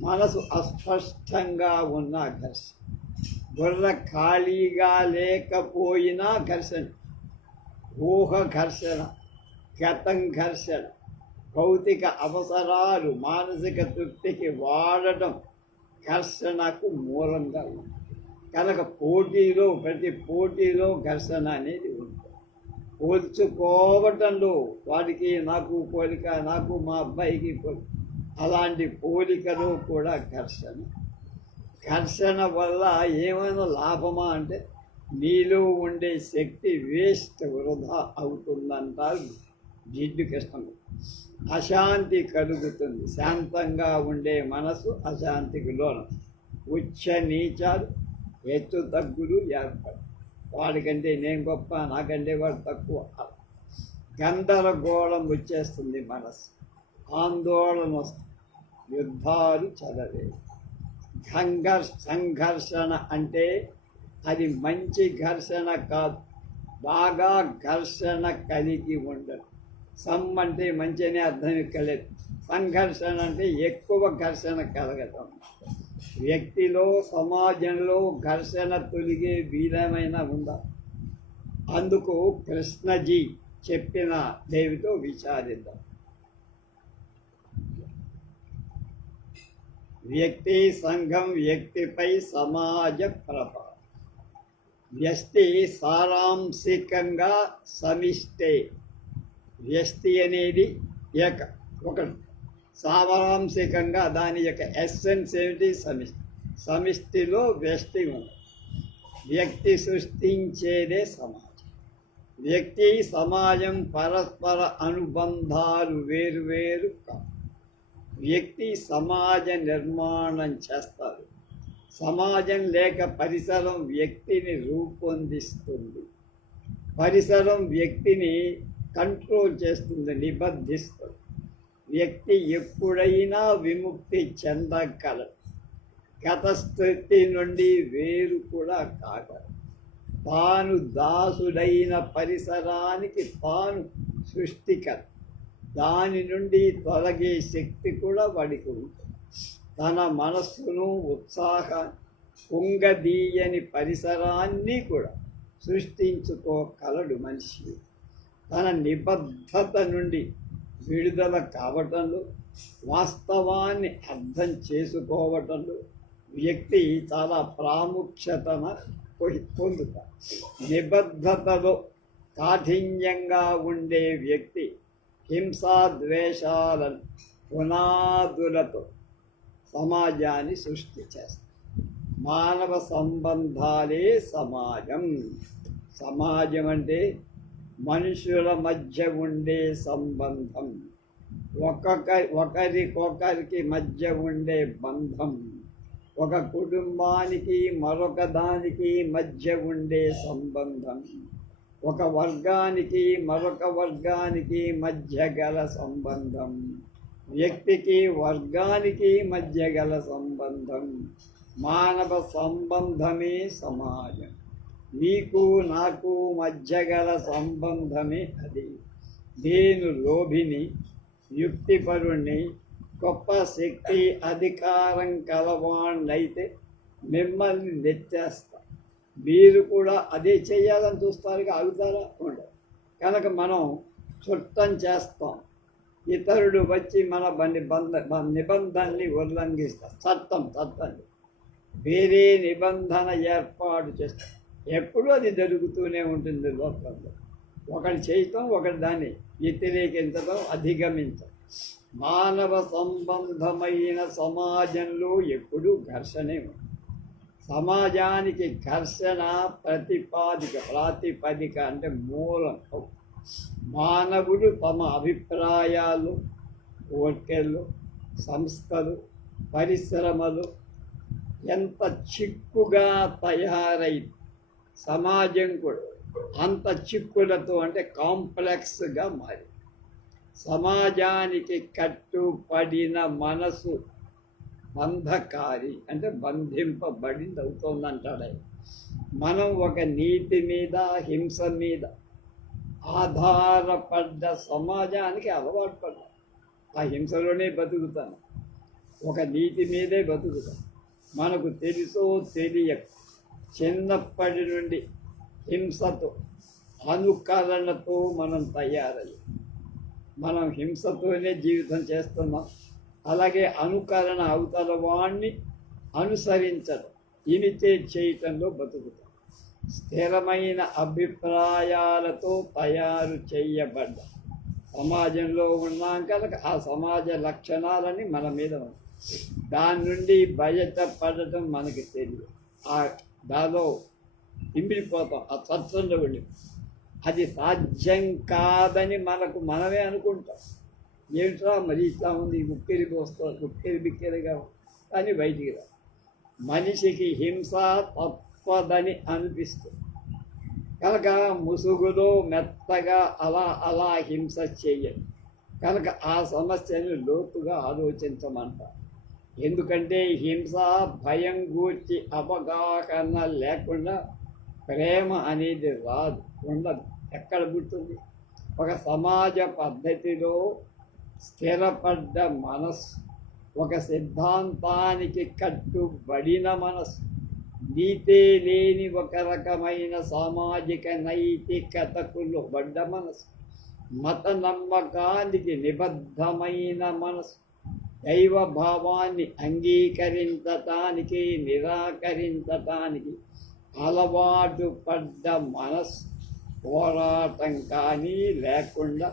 మనసు అస్పష్టంగా ఉన్న ఘర్షణ. బుర్ర ఖాళీగా లేకపోయినా ఘర్షణ. ఊహ ఘర్షణ, గతం ఘర్షణ. భౌతిక అవసరాలు మానసిక తృప్తికి వాడటం ఘర్షణకు మూలంగా ఉంది. కనుక ప్రతి పోటీలో ఘర్షణ అనేది ఉంటుంది. పోల్చుకోవటంలో వాడికి నాకు పోలిక, నాకు మా అబ్బాయికి పోలిక, అలాంటి పోలికలో కూడా ఘర్షణ. ఘర్షణ వల్ల ఏమైనా లాభమా అంటే నీలో ఉండే శక్తి వేస్ట్, వృధా అవుతుందంటారు జిడ్డు కృష్ణము. అశాంతి కలుగుతుంది. శాంతంగా ఉండే మనసు అశాంతికి లోనం. ఉచ్చ నీచాలు, హెచ్చు తగ్గులు ఏర్పడు. వాడికంటే నేను గొప్ప, నాకంటే వాడు తక్కువ. గందరగోళం వచ్చేస్తుంది మనసు. ఆందోళన వస్తుంది. యుద్ధాలు చదవే. సంఘర్షణ అంటే అది మంచి ఘర్షణ కాదు. బాగా ఘర్షణ కలిగి ఉండదు. అంటే మంచి అనే అర్థం ఎక్కలేదు. సంఘర్షణ అంటే ఎక్కువ ఘర్షణ కలగటం. వ్యక్తిలో, సమాజంలో ఘర్షణ తొలిగే వీలమైనా ఉందా? అందుకు కృష్ణజీ చెప్పిన దేవితో విచారిద్దాం. వ్యక్తి, సంఘం, వ్యక్తిపై సమాజ ప్రభావం. వ్యష్టి సారాంశికంగా సమిష్టే. వ్యష్టి అనేది ఒకటి. సారాంశికంగా దాని యొక్క ఎస్సెన్స్ ఏమిటి? సమిష్టి. సమిష్టిలో వ్యష్టి ఉంది. వ్యక్తి సృష్టించేదే సమాజం. వ్యక్తి, సమాజం పరస్పర అనుబంధాలు వేరువేరు కాదు. వ్యక్తి సమాజ నిర్మాణం చేస్తారు. సమాజం లేక పరిసరం వ్యక్తిని రూపొందిస్తుంది. పరిసరం వ్యక్తిని కంట్రోల్ చేస్తుంది, నిబద్ధిస్తుంది. వ్యక్తి ఎప్పుడైనా విముక్తి చెందగలడు. గత స్థితి నుండి వేరు కూడా కాగలడు. తాను దాసుడైన పరిసరానికి తాను సృష్టికర్త. దాని నుండి తొలగే శక్తి కూడా వాడికి ఉంటుంది. తన మనస్సును, ఉత్సాహం, కుంగదీయని పరిసరాన్ని కూడా సృష్టించుకోగలడు మనిషి. తన నిబద్ధత నుండి విడుదల కావటంలో, వాస్తవాన్ని అర్థం చేసుకోవటంలో వ్యక్తి చాలా ప్రాముఖ్యతను పొందుతారు. నిబద్ధతలో కాఠిన్యంగా ఉండే వ్యక్తి హింసాద్వేషాలను పునాదులతో సమాజాన్ని సృష్టి చేస్తారు. మానవ సంబంధాలే సమాజం. సమాజం అంటే మనుషుల మధ్య ఉండే సంబంధం, ఒకరికొకరికి మధ్య ఉండే బంధం, ఒక కుటుంబానికి మరొక దానికి మధ్య ఉండే సంబంధం, ఒక వర్గానికి మరొక వర్గానికి మధ్య గల సంబంధం, వ్యక్తికి వర్గానికి మధ్య గల సంబంధం. మానవ సంబంధమే సమాజం. నీకు నాకు మధ్య గల సంబంధమే అది. నేను లోభిని, యుక్తిపరుణ్ణి, గొప్ప శక్తి అధికారం కలవాణ్ణైతే మిమ్మల్ని నెచ్చేస్తా. మీరు కూడా అదే చేయాలని చూస్తారు, ఆగుతారా? ఉండదు. కనుక మనం చుట్టం చేస్తాం. ఇతరుడు వచ్చి మన నిబంధనని ఉల్లంఘిస్తారు. చట్టాన్ని వేరే నిబంధన ఏర్పాటు చేస్తాం. ఎప్పుడూ అది జరుగుతూనే ఉంటుంది లోకంలో. ఒకటి చేయటం, ఒకటి దాన్ని వ్యతిరేకించడం, అధిగమించడం. మానవ సంబంధమైన సమాజంలో ఎప్పుడూ ఘర్షణే ఉంది. సమాజానికి ఘర్షణ ప్రాతిపదిక అంటే మూలం. మానవుడు తమ అభిప్రాయాలు, కోర్కెలు, సంస్థలు, పరిశ్రమలు ఎంత చిక్కుగా తయారై సమాజం కూడా అంత చిక్కులతో అంటే కాంప్లెక్స్గా మారి సమాజానికి కట్టుపడిన మనసు బంధకారి అంటే బంధింపబడింది అవుతోందంటాడు. మనం ఒక నీతి మీద, హింస మీద ఆధారపడ్డ సమాజానికి అలవాటు పడ్డాం. ఆ హింసలోనే బతుకుతాను, ఒక నీతి మీదే బతుకుతాం. మనకు తెలుసో తెలియక చిన్నప్పటి నుండి హింసతో, అనుకరణతో మనం తయారయ్యాం. మనం హింసతోనే జీవితం చేస్తున్నాం. అలాగే అనుకరణ, అవతల వాణ్ణి అనుసరించడం, ఇమిటేట్ చేయటంలో బతుకుతాం. స్థిరమైన అభిప్రాయాలతో తయారు చేయబడ్డ సమాజంలో ఉన్నాం కనుక ఆ సమాజ లక్షణాలని మన మీద ఉన్నాయి. దాని నుండి బయటపడటం మనకి తెలియదు. దానిలో ఇంపిడిపోతాం, ఆ తత్వంలో ఉండి అది సాధ్యం కాదని మనమే అనుకుంటాం. ఏమిట్రా మరి ఇట్లా ఉంది, ఉక్కిరి బిక్కిరిగా కానీ బయటికి రా. మనిషికి హింస తప్పదని అనిపిస్తుంది కనుక ముసుగులో మెత్తగా అలా హింస చెయ్యదు. కనుక ఆ సమస్యను లోతుగా ఆలోచించమంటారు. ఎందుకంటే హింస, భయం గూర్చి అవగాహన లేకుండా ప్రేమ అనేది రాదు, ఉండదు. ఎక్కడ పుడుతుంది? ఒక సమాజ పద్ధతిలో స్థిరపడ్డ మనస్సు, ఒక సిద్ధాంతానికి కట్టుబడిన మనస్సు, నీతే లేని ఒక రకమైన సామాజిక నైతికతకు లోబడ్డ మనస్సు, మత నమ్మకానికి నిబద్ధమైన మనస్సు, దైవ భావాన్ని అంగీకరించటానికి, నిరాకరించటానికి అలవాటు పడ్డ మనస్సు పోరాటం కానీ లేకుండా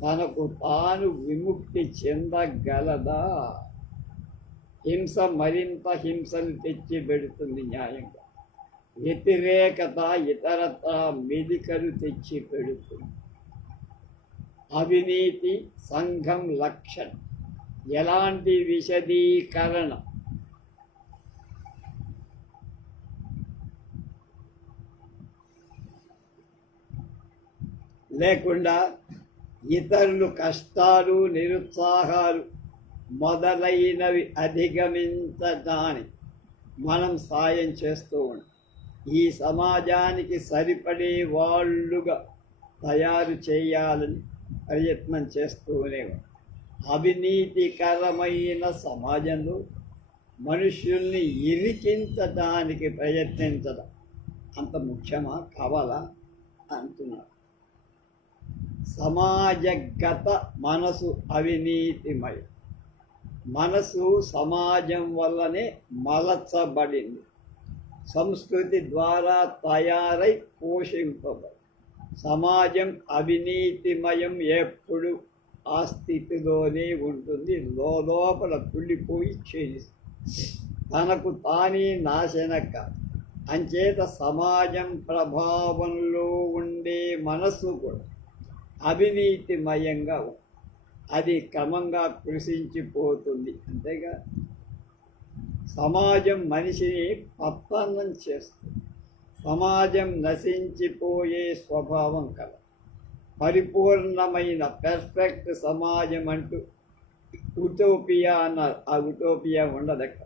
తనకు తాను విముక్తి చెందగలదా? హింస మరింత హింసను తెచ్చి పెడుతుంది. న్యాయంగా వ్యతిరేకత ఇతరత్ర మెలికలు తెచ్చి పెడుతుంది. అవినీతి సంఘం లక్షణం. ఎలాంటి విశదీకరణ లేకుండా ఇతరులు కష్టాలు, నిరుత్సాహాలు మొదలైనవి అధిగమించడానికి మనం సాయం చేస్తూ ఉంటాం. ఈ సమాజానికి సరిపడే వాళ్ళుగా తయారు చేయాలని ప్రయత్నం చేస్తూనే ఉంటాం. అవినీతికరమైన సమాజంలో మనుషుల్ని ఇరికించడానికి ప్రయత్నించడం అంత ముఖ్యమా? కావాలా అంటున్నారు. సమాజగత మనసు అవినీతిమయం. మనసు సమాజం వల్లనే మలచబడింది, సంస్కృతి ద్వారా తయారై పోషింపబడి. సమాజం అవినీతిమయం ఎప్పుడు ఆ స్థితిలోనే ఉంటుంది, లోపల కుళ్ళిపోయి క్షీణిస్తుంది, తనకు తానే నాశనక. అంచేత సమాజం ప్రభావంలో ఉండే మనస్సు కూడా అవినీతిమయంగా ఉంది. అది క్రమంగా కృషించిపోతుంది. అంతేగా సమాజం మనిషిని పతనం చేస్తుంది. సమాజం నశించిపోయే స్వభావం కల పరిపూర్ణమైన పెర్ఫెక్ట్ సమాజం అంటూ ఉటోపియా అన్నారు. ఆ ఉటోపియా ఉండదక్క.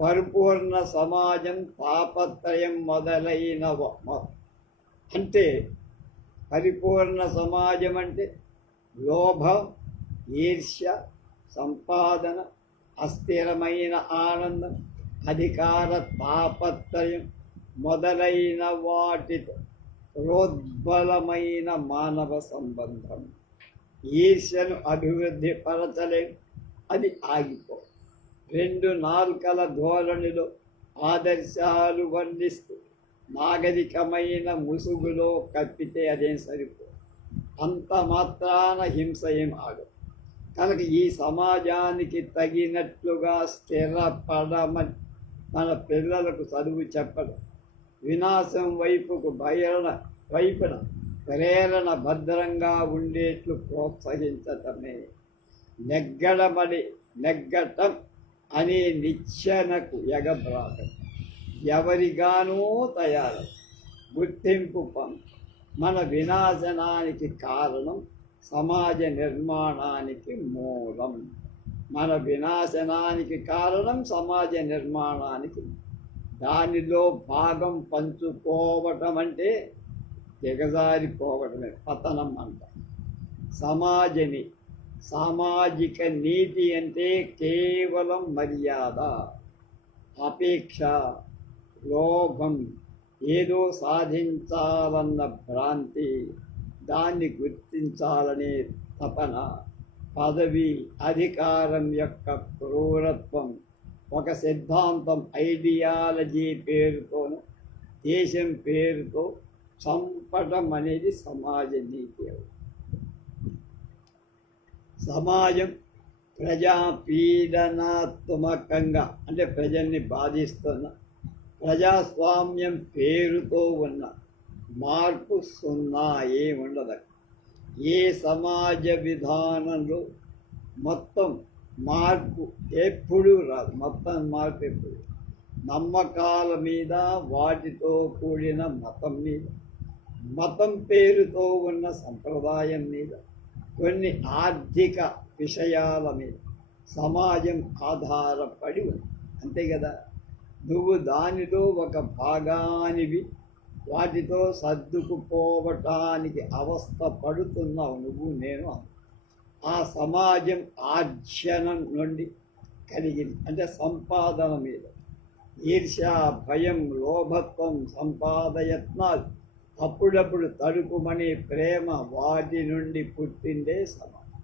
పరిపూర్ణ సమాజం తాపత్రయం మొదలైన అంటే పరిపూర్ణ సమాజం అంటే లోభం, ఈర్ష్య, సంపాదన, అస్థిరమైన ఆనందం, అధికార తాపత్రయం మొదలైన వాటితో ప్రోద్బలమైన మానవ సంబంధం. ఈర్ష్యను అభివృద్ధి పరచలేం, అది ఆగిపో. రెండు నాల్కల ధోరణిలో ఆదర్శాలు వర్ణిస్తూ నాగరికమైన ముసుగులో కప్పితే అదేం సరిపో. అంత మాత్రాన హింస ఏం ఆగదు. కనుక ఈ సమాజానికి తగినట్లుగా స్థిరపడమని మన పిల్లలకు చదువు చెప్పడం, వినాశం వైపున ప్రేరణ భద్రంగా ఉండేట్లు ప్రోత్సహించటమే. నెగ్గటం అనే నిచ్చెనకు ఎగబ్రాకం ఎవరిగానూ తయారు గుర్తింపు మన వినాశనానికి కారణం, సమాజ నిర్మాణానికి మూలం. మన వినాశనానికి కారణం సమాజ నిర్మాణానికి. దానిలో భాగం పంచుకోవటం అంటే దిగజారిపోవటమే, పతనం అంట. సామాజిక నీతి అంటే కేవలం మర్యాద, అపేక్ష, లోభం, ఏదో సాధించాలన్న భ్రాంతి, దాన్ని గుర్తించాలనే తపన, పదవి అధికారం యొక్క క్రూరత్వం, ఒక సిద్ధాంతం ఐడియాలజీ పేరుతోనూ దేశం పేరుతో చంపటం అనేది సమాజ నీతి. సమాజం ప్రజాపీడనాత్మకంగా అంటే ప్రజల్ని బాధిస్తున్న ప్రజాస్వామ్యం పేరుతో ఉన్న మార్పు సున్నా ఏముండదు. ఏ సమాజ విధానంలో మొత్తం మార్పు ఎప్పుడూ రాదు. మొత్తం మార్పు ఎప్పుడు నమ్మకాల మీద, వాటితో కూడిన మతం మీద, మతం పేరుతో ఉన్న సంప్రదాయం మీద, కొన్ని ఆర్థిక విషయాల మీద సమాజం ఆధారపడి ఉంది. అంతే కదా. నువ్వు దానిలో ఒక భాగానివి, వాటితో సర్దుకుపోవటానికి అవస్థ పడుతున్నావు నువ్వు, నేను. ఆ సమాజం ఆర్జనం నుండి కలిగింది. అంటే సంపాదన మీద ఈర్ష్య, భయం, లోభత్వం, సంపాదయత్నాలు, అప్పుడప్పుడు తడుపుమనే ప్రేమ, వాటి నుండి పుట్టిందే సమాజం.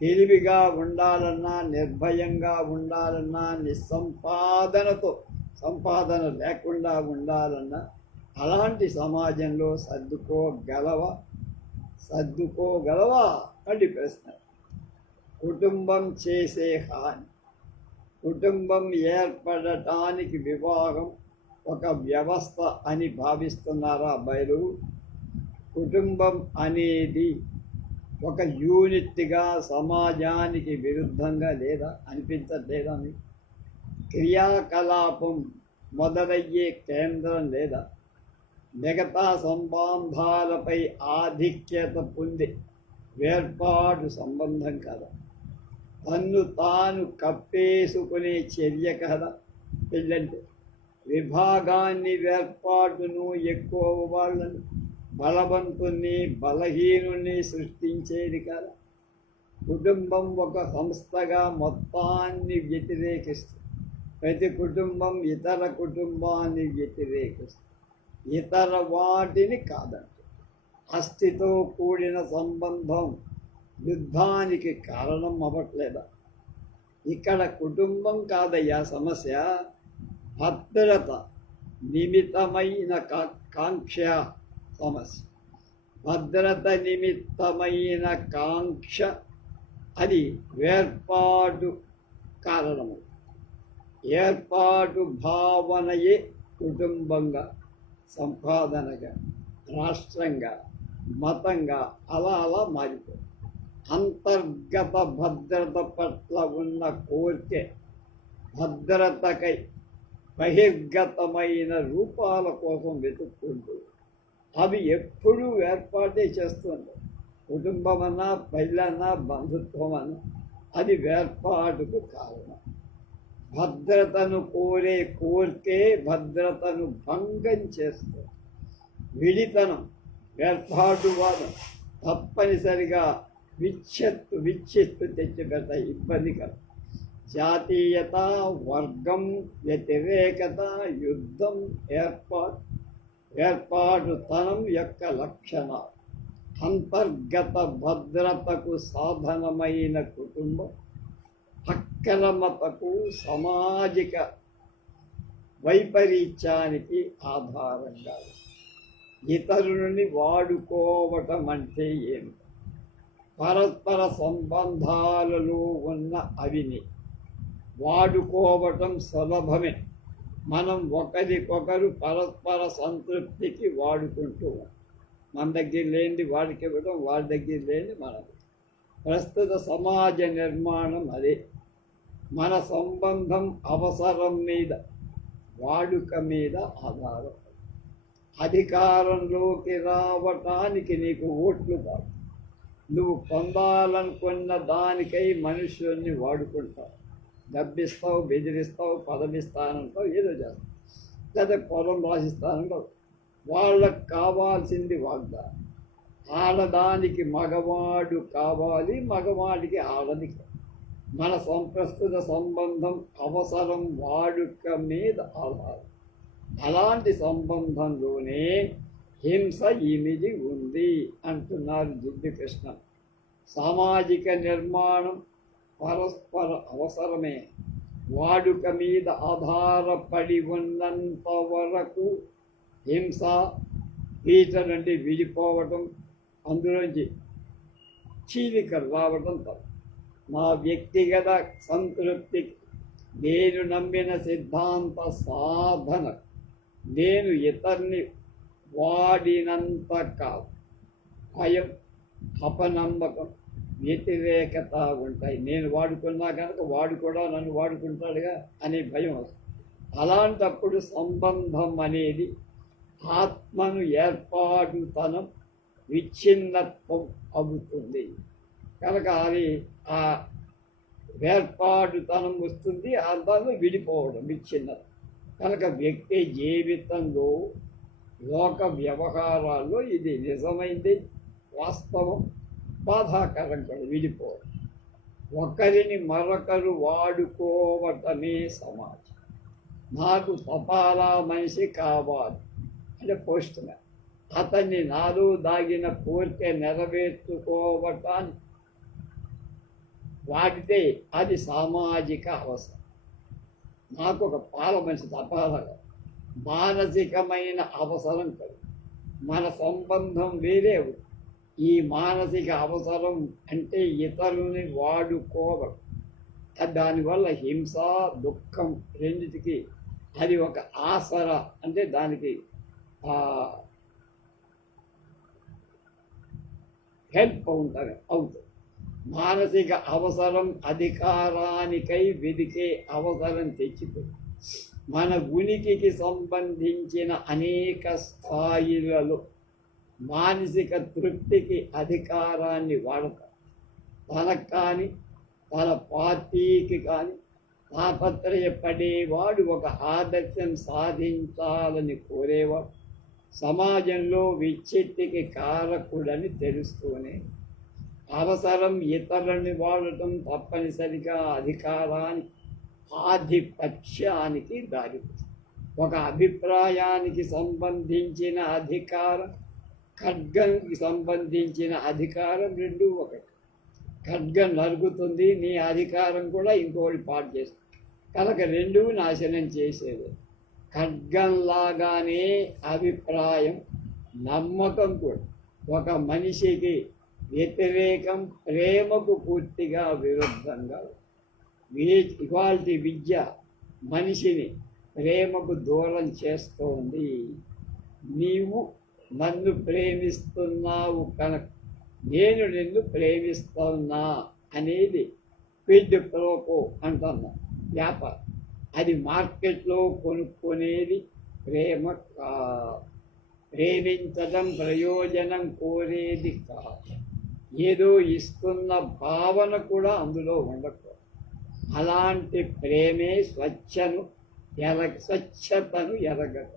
తెలివిగా ఉండాలన్నా, నిర్భయంగా ఉండాలన్నా, సంపాదన లేకుండా ఉండాలన్నా, అలాంటి సమాజంలో సర్దుకోగలవా అని ప్రశ్న. కుటుంబం చేసే హాని. కుటుంబం ఏర్పడటానికి వివాహం ఒక వ్యవస్థ అని భావిస్తున్నారా అబ్బాయిలు? కుటుంబం అనేది ఒక యూనిట్గా సమాజానికి విరుద్ధంగా లేదా? అనిపించట్లేదా మీకు? క్రియాకలాపం మొదలయ్యే కేంద్రం లేదా? మిగతా సంబంధాలపై ఆధిక్యత పొందే వేర్పాటు సంబంధం కదా? తన్ను తాను కప్పేసుకునే చర్య కదా పెళ్ళంటే? విభాగాన్ని, వేర్పాటును, ఎక్కువ వాళ్ళని, బలవంతుణ్ణి, బలహీనుణ్ణి సృష్టించేది కదా. కుటుంబం ఒక సంస్థగా మొత్తాన్ని వ్యతిరేకిస్తుంది. ప్రతి కుటుంబం ఇతర కుటుంబాన్ని వ్యతిరేకిస్తుంది, ఇతర వాటిని కాదంట. అస్థితో కూడిన సంబంధం యుద్ధానికి కారణం అవ్వట్లేదా? ఇక్కడ కుటుంబం కాదయ్యా సమస్య, భద్రత నిమిత్తమైన కాంక్ష సమస్య. భద్రత నిమిత్తమైన కాంక్ష అది వేర్పాటు కారణము. ఏర్పాటు భావనయే కుటుంబంగా, సంపాదనగా, రాష్ట్రంగా, మతంగా అలా మారిపోతుంది. అంతర్గత భద్రత పట్ల ఉన్న కోరిక భద్రతకై బహిర్గతమైన రూపాల కోసం వెతుక్కుంటూ అవి ఎప్పుడూ ఏర్పాటే చేస్తుంది. కుటుంబమన్నా, పెళ్ళన్నా, బంధుత్వమన్నా అది వేర్పాటుకు కారణం. భద్రతను కోరే కోరికే భద్రతను భంగం చేస్తుంది. విడితనం, వేర్పాటువాదం తప్పనిసరిగా విచ్చిత్తు తెచ్చిపెట్ట ఇబ్బందికరం. జాతీయత, వర్గం, వ్యతిరేకత, యుద్ధం, ఏర్పాటుతనం యొక్క లక్షణాలు. అంతర్గత భద్రతకు సాధనమైన కుటుంబం అక్రమతకు, సామాజిక వైపరీత్యానికి ఆధారంగా. ఇతరులని వాడుకోవటం అంటే ఏమిటి? పరస్పర సంబంధాలలో ఉన్న అవిని వాడుకోవటం సులభమే. మనం ఒకరికొకరు పరస్పర సంతృప్తికి వాడుకుంటూ మన దగ్గర లేనిది వాడికి ఇవ్వడం, వాడి దగ్గర లేని మనకు. ప్రస్తుత సమాజ నిర్మాణం అదే. మన సంబంధం అవసరం మీద, వాడుక మీద ఆధారం. అధికారంలోకి రావటానికి నీకు ఓట్లు కాదు, నువ్వు పొందాలనుకున్న దానికై మనుషుల్ని వాడుకుంటావు. డబ్బిస్తావు, బెదిరిస్తావు, పదవిస్తానంటావు, ఏదో చేస్తావు. లేదా పొలం రాసిస్తానంటావు. వాళ్ళకు కావాల్సింది వాగ్దానం. ఆడదానికి మగవాడు కావాలి, మగవాడికి ఆడది. మన ప్రస్తుత సంబంధం అవసరం, వాడుక మీద ఆధారం. అలాంటి సంబంధంలోనే హింస ఇమిడి ఉంది అంటున్నారు జిడ్డు కృష్ణ. సామాజిక నిర్మాణం పరస్పర అవసరమే. వాడుక మీద ఆధారపడి ఉన్నంత వరకు హింస, ఈట నుండి విడిపోవటం, అందులోంచి చీలికలు రావటం తప్ప. నా వ్యక్తిగత సంతృప్తికి నేను నమ్మిన సిద్ధాంత సాధన, నేను ఇతరుని వాడినంత కాదు భయం, అపనమ్మకం, వ్యతిరేకత ఉంటాయి. నేను వాడుకున్నా కనుక వాడు కూడా నన్ను వాడుకుంటాడుగా అనే భయం వస్తుంది. అలాంటప్పుడు సంబంధం అనేది ఆత్మను ఏర్పాటుతనం, విచ్ఛిన్నత్వం అవుతుంది. కనుక అది ఆ ఏర్పాటుతనం వస్తుంది, ఆ దాన్ని విడిపోవడం, విచ్ఛిన్నత్వం. కనుక వ్యక్తి జీవితంలో, లోక వ్యవహారాల్లో ఇది నిజమైంది, వాస్తవం, బాధాకరం కూడా విడిపోవడం. ఒకరిని మరొకరు వాడుకోవటమే సమాజం. నాకు తపాలా మనిషి కావాలి అంటే పోస్ట్ మ్యాన్, అతన్ని నాలో దాగిన కోరిక నెరవేర్చుకోవటాన్ని వాడితే అది సామాజిక అవసరం. నాకు ఒక పాల మనిషి తపాలా, మానసికమైన అవసరం కాదు. మన సంబంధం వేరే. ఈ మానసిక అవసరం అంటే ఇతరుని వాడుకోవడం. దానివల్ల హింస, దుఃఖం రెండిటికి అది ఒక ఆసరా, అంటే దానికి హెల్ప్ అవుతుంది. మానసిక అవసరం అధికారానికై వెదికే అవసరం తెచ్చిపోయి మన ఉనికికి సంబంధించిన అనేక స్థాయిలలో మానసిక తృప్తికి అధికారాన్ని వాడతారు. తనకు కానీ, తన పార్టీకి కానీ తాపత్రయపడేవాడు, ఒక ఆదర్శం సాధించాలని కోరేవాడు సమాజంలో విచ్ఛిత్తికి కారకుడని తెలుస్తూనే అవసరం ఇతరులని వాడటం తప్పనిసరిగా అధికారానికి, ఆధిపత్యానికి దారితీస్తుంది. ఒక అభిప్రాయానికి సంబంధించిన అధికారం ఖడ్గంకి సంబంధించిన అధికారం రెండు ఒకటి. ఖడ్గం నరుగుతుంది, నీ అధికారం కూడా ఇంకోటి పాటు చేస్తుంది. కనుక రెండూ నాశనం చేసేది. ఖడ్గంలాగానే అభిప్రాయం, నమ్మకం కూడా ఒక మనిషికి వ్యతిరేకం, ప్రేమకు పూర్తిగా విరుద్ధంగా. ఇవాల్టి విద్య మనిషిని ప్రేమకు దూరం చేస్తోంది. నీవు నన్ను ప్రేమిస్తున్నావు కనుక నేను నిన్ను ప్రేమిస్తున్నా అనేది క్విడ్ ప్రోకో అంటున్నా వ్యాపారం. అది మార్కెట్లో కొనుక్కునేది ప్రేమ ప్రేమించడం ప్రయోజనం కోరేది కాదు. ఏదో ఇస్తున్న భావన కూడా అందులో ఉండకూడదు. అలాంటి ప్రేమే స్వచ్ఛతను ఎరగదు.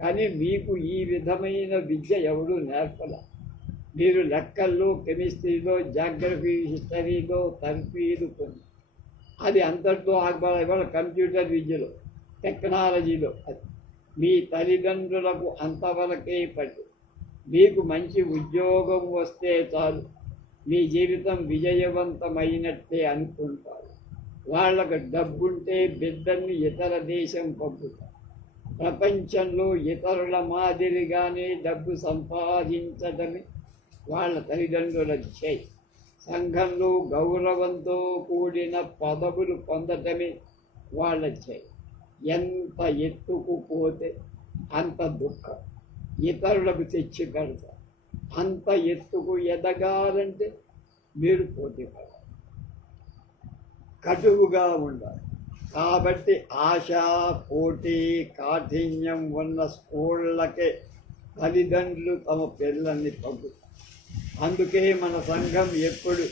కానీ మీకు ఈ విధమైన విద్య ఎవడూ నేర్పల. మీరు లెక్కల్లో, కెమిస్ట్రీలో, జాగ్రఫీ, హిస్టరీలో తర్ఫీదు కొన్ని, అది అంతటితో ఆగబడాలి. ఇవాళ కంప్యూటర్ విద్యలో, టెక్నాలజీలో అది మీ తల్లిదండ్రులకు అంతవరకే పట్టు. మీకు మంచి ఉద్యోగం వస్తే చాలు, మీ జీవితం విజయవంతమైనట్టే అనుకుంటారు. వాళ్ళకు డబ్బుంటే బిడ్డల్ని ఇతర దేశం పంపుతారు. ప్రపంచంలో ఇతరుల మాదిరిగానే డబ్బు సంపాదించడమే వాళ్ళ తల్లిదండ్రుల చేయి. సంఘంలో గౌరవంతో కూడిన పదవులు పొందటమే వాళ్ళ చేయి. ఎంత ఎత్తుకు పోతే అంత దుఃఖం ఇతరులకు తెచ్చి పెడతారు. అంత ఎత్తుకు ఎదగాలంటే మీరు పోటీ పడాలి, కటువుగా ఉండాలి. కాబట్టి ఆశ, పోటీ, కాఠిన్యం ఉన్న స్కూళ్ళకే తల్లిదండ్రులు తమ పిల్లల్ని పంపుతారు. అందుకే మన సంఘం ఎప్పుడు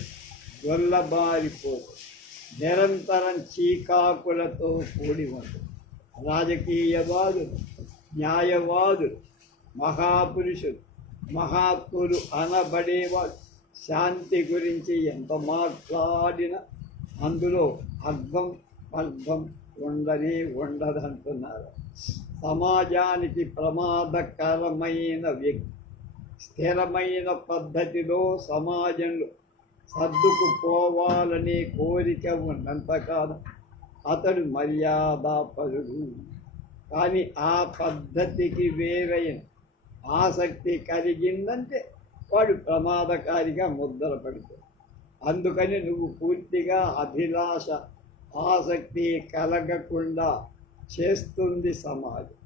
గొల్లబారిపోదు, నిరంతరం చీకాకులతో కూడి ఉంటుంది. రాజకీయవాదులు, న్యాయవాదులు, మహాపురుషులు, మహాత్ములు అనబడేవాడు శాంతి గురించి ఎంత మాట్లాడినా అందులో అర్థం అర్థం ఉండదంటున్నారు. సమాజానికి ప్రమాదకరమైన వ్యక్తి స్థిరమైన పద్ధతిలో సమాజంలో సర్దుకుపోవాలనే కోరిక ఉన్నంతకాలం అతడు మర్యాదపరుడు. కానీ ఆ పద్ధతికి వేరైన ఆసక్తి కలిగిందంటే వాడు ప్రమాదకారిగా ముద్ర పడుతుంది. అందుకని నువ్వు పూర్తిగా అభిలాష, ఆసక్తి కలగకుండా చేస్తుంది సమాజం.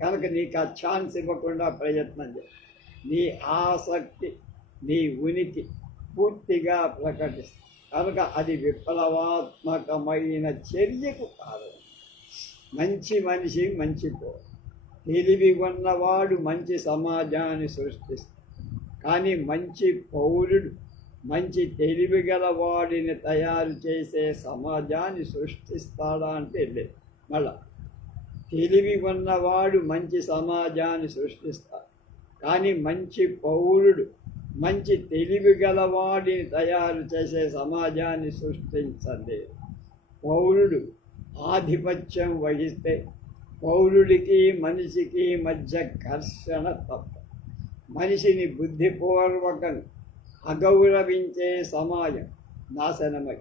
కనుక నీకు ఆ ఛాన్స్ ఇవ్వకుండా ప్రయత్నం చేయి. నీ ఆసక్తి, నీ ఉనికి పూర్తిగా ప్రకటిస్తుంది. కనుక అది విప్లవాత్మకమైన చర్యకు కారణం. మంచి మనిషి మంచిపో, తెలివి ఉన్నవాడు మంచి సమాజాన్ని సృష్టిస్తాడు. కానీ మంచి పౌరుడు మంచి తెలివి గలవాడిని తయారు చేసే సమాజాన్ని సృష్టిస్తాడా అంటే లేదు. మళ్ళా తెలివి ఉన్నవాడు మంచి సమాజాన్ని సృష్టిస్తాడు. కానీ మంచి పౌరుడు మంచి తెలివి గలవాడిని తయారు చేసే సమాజాన్ని సృష్టించలేదు. పౌరుడు ఆధిపత్యం వహిస్తే పౌరుడికి మనిషికి మధ్య ఘర్షణ తప్ప. మనిషిని బుద్ధిపూర్వకం అగౌరవించే సమాజం నాశనమై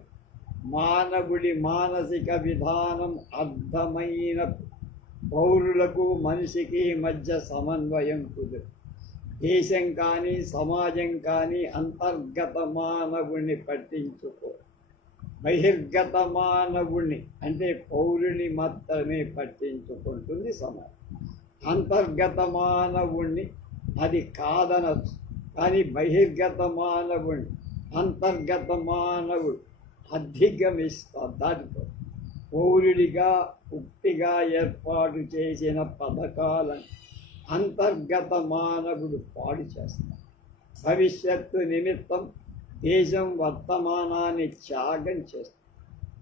మానవుడి మానసిక విధానం అర్థమైన పౌరులకు మనిషికి మధ్య సమన్వయం కుదరదు. దేశం కానీ సమాజం కానీ అంతర్గత మానవుణ్ణి పట్టించుకో. బహిర్గత మానవుణ్ణి అంటే పౌరుని మాత్రమే పట్టించుకుంటుంది సమాజం. అంతర్గత మానవుణ్ణి అది కాదనచ్చు. కానీ బహిర్గత మానవుణ్ణి అంతర్గత మానవుడు అధిగమిస్తారు. దానితో పౌరుడిగా ఉక్తిగా ఏర్పాటు చేసిన పథకాలను అంతర్గత మానవుడు పాడు చేస్తాడు. భవిష్యత్తు నిమిత్తం దేశం వర్తమానాన్ని త్యాగం చేస్తుంది.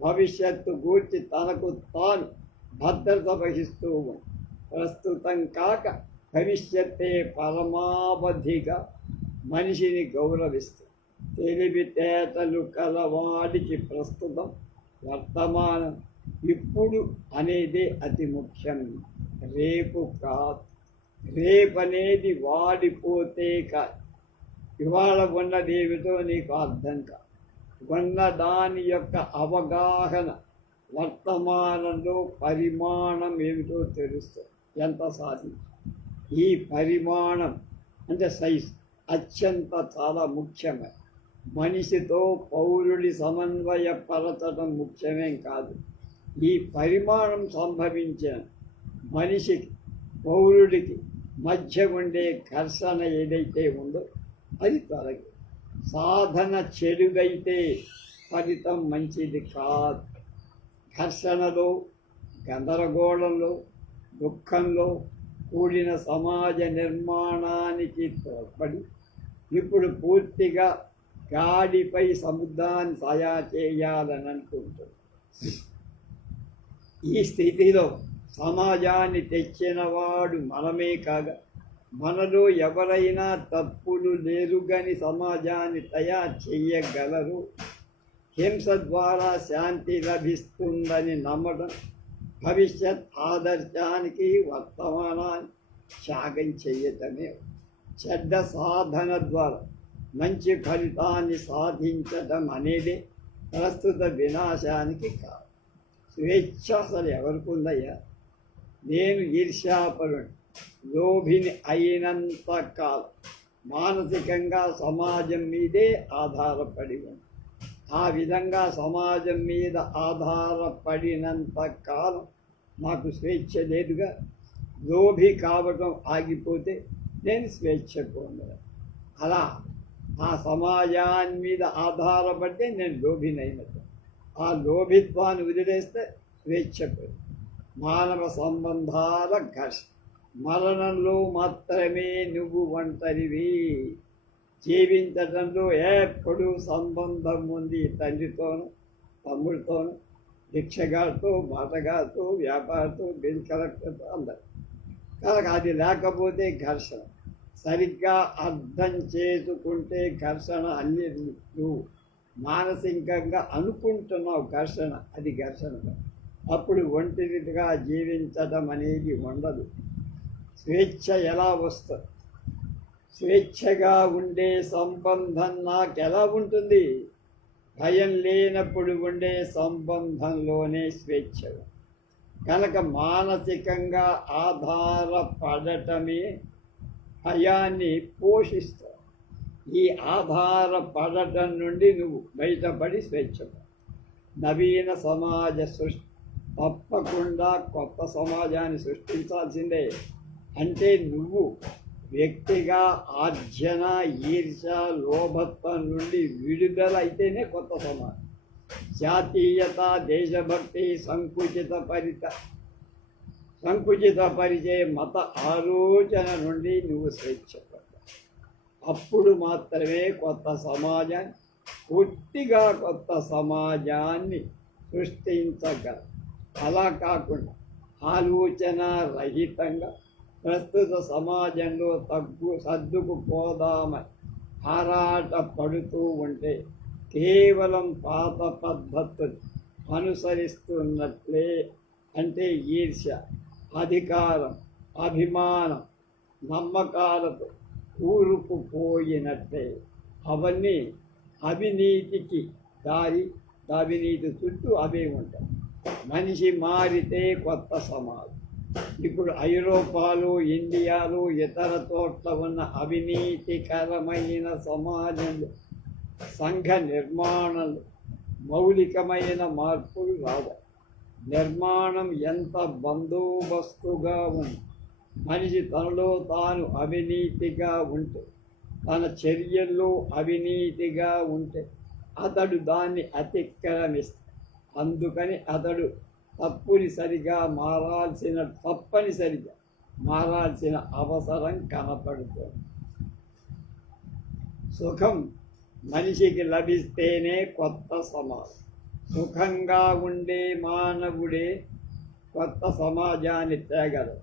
భవిష్యత్తు గూర్చి తనకు తాను భద్రత వహిస్తూ ఉంది. ప్రస్తుతం కాక భవిష్యత్తే పరమావధిగా మనిషిని గౌరవిస్తుంది. తెలివితేటలు కలవాడికి ప్రస్తుతం వర్తమానం ఇప్పుడు అనేదే అతి ముఖ్యం, రేపు కాదు. రేపనేది వాడిపోతే ఇవాళ ఉన్నదేమిటో నీకు అర్థం కాదు. ఉన్న దాని యొక్క అవగాహన వర్తమానంలో పరిమాణం ఏమిటో తెలుస్తుంది. ఎంత సాధించి ఈ పరిమాణం అంటే సైజ్ అత్యంత చాలా ముఖ్యమే. మనిషితో పౌరుడి సమన్వయపరచడం ముఖ్యమేం కాదు. ఈ పరిమాణం సంభవించిన మనిషికి పౌరుడికి మధ్య ఉండే ఘర్షణ ఏదైతే ఉందో అది తొలగి. సాధన చెడుగైతే ఫలితం మంచిది కాదు. ఘర్షణలో, గందరగోళంలో, దుఃఖంలో కూడిన సమాజ నిర్మాణానికి తోడ్పడి ఇప్పుడు పూర్తిగా గాడిపై సముద్రాన్ని తయారు చేయాలని అనుకుంటుంది. ఈ స్థితిలో సమాజాన్ని తెచ్చినవాడు మనమే కాగా మనలో ఎవరైనా తప్పులు లేరుగని సమాజాన్ని తయారు చేయగలరు. హింస ద్వారా శాంతి లభిస్తుందని నమ్మడం భవిష్యత్ ఆదర్శానికి వర్తమానాన్ని త్యాగం చేయటమే. చెడ్డ సాధన ద్వారా మంచి ఫలితాన్ని సాధించడం అనేది ప్రస్తుత వినాశానికి కాదు. స్వేచ్ఛ అసలు ఎవరికి ఉందయ్యా? నేను ఈర్ష్యాపరుని, లోభిని అయినంత కాలం మానసికంగా సమాజం మీదే ఆధారపడి ఉంది. ఆ విధంగా సమాజం మీద ఆధారపడినంత కాలం నాకు స్వేచ్ఛ లేదుగా. లోభి కావటం ఆగిపోతే నేను స్వేచ్ఛ పొందను. అలా ఆ సమాజాన్ని మీద ఆధారపడితే నేను లోభినైనట్టు. ఆ లోభిత్వాన్ని వదిలేస్తే స్వేచ్ఛ పొంది. మానవ సంబంధాల ఘర్షణ. మరణంలో మాత్రమే నువ్వు ఒంటరివి. జీవించడంలో ఎప్పుడు సంబంధం ఉంది. తండ్రితోనూ, తమ్ముడితోనూ, భిక్షగారితో, మాటగారితో, వ్యాపారితో, బిల్ కలెక్టర్తో, అందరు. కనుక అది లేకపోతే ఘర్షణ. సరిగ్గా అర్థం చేసుకుంటే ఘర్షణ అన్ని నువ్వు మానసికంగా అనుకుంటున్నావు ఘర్షణ, అది ఘర్షణ. అప్పుడు ఒంటరిగా జీవించడం అనేది ఉండదు. స్వేచ్ఛ ఎలా వస్తుంది? స్వేచ్ఛగా ఉండే సంబంధం నాకెలా ఉంటుంది? భయం లేనప్పుడు ఉండే సంబంధంలోనే స్వేచ్ఛ. కనుక మానసికంగా ఆధారపడటమే భయాన్ని పోషిస్తావు. ఈ ఆధారపడటం నుండి నువ్వు బయటపడి స్వేచ్ఛ. నవీన సమాజ సృష్టి తప్పకుండా కొత్త సమాజాన్ని సృష్టించాల్సిందే. అంటే నువ్వు వ్యక్తిగా ఆర్జన, ఈర్ష, లోభత్వం నుండి విడుదల అయితేనే కొత్త సమాజం. జాతీయత, దేశభక్తి సంకుచితపరిచే మత ఆలోచన నుండి నువ్వు స్వేచ్ఛ పడ్డావు. అప్పుడు మాత్రమే కొత్త సమాజాన్ని, పూర్తిగా కొత్త సమాజాన్ని సృష్టించగలవు. అలా కాకుండా ఆలోచన రహితంగా ప్రస్తుత సమాజంలో సర్దుకుపోదామని ఆరాట పడుతూ ఉంటే కేవలం పాత పద్ధతులు అనుసరిస్తున్నట్లే. అంటే ఈర్ష్య, అధికారం, అభిమానం, నమ్మకాలతో కూరుకుపోయినట్లే. అవన్నీ అవినీతికి అవినీతి చుట్టూ అవే ఉంటాయి. మనిషి మారితే కొత్త సమాజం. ఇప్పుడు ఐరోపాలో, ఇండియాలో, ఇతర చోట్ల ఉన్న అవినీతికరమైన సమాజంలో సంఘ నిర్మాణంలో మౌలికమైన మార్పులు రావాలి. నిర్మాణం ఎంత బందోబస్తుగా ఉంది. మనిషి తనలో తాను అవినీతిగా ఉంటే, తన చర్యల్లో అవినీతిగా ఉంటే అతడు దాన్ని అతిక్రమిస్తాడు. అందుకని అతడు తప్పనిసరిగా మారాల్సిన అవసరం కనపడుతుంది. సుఖం మనిషికి లభిస్తేనే కొత్త సమాజం. సుఖంగా ఉండే మానవుడే కొత్త సమాజాన్ని తేగలడు.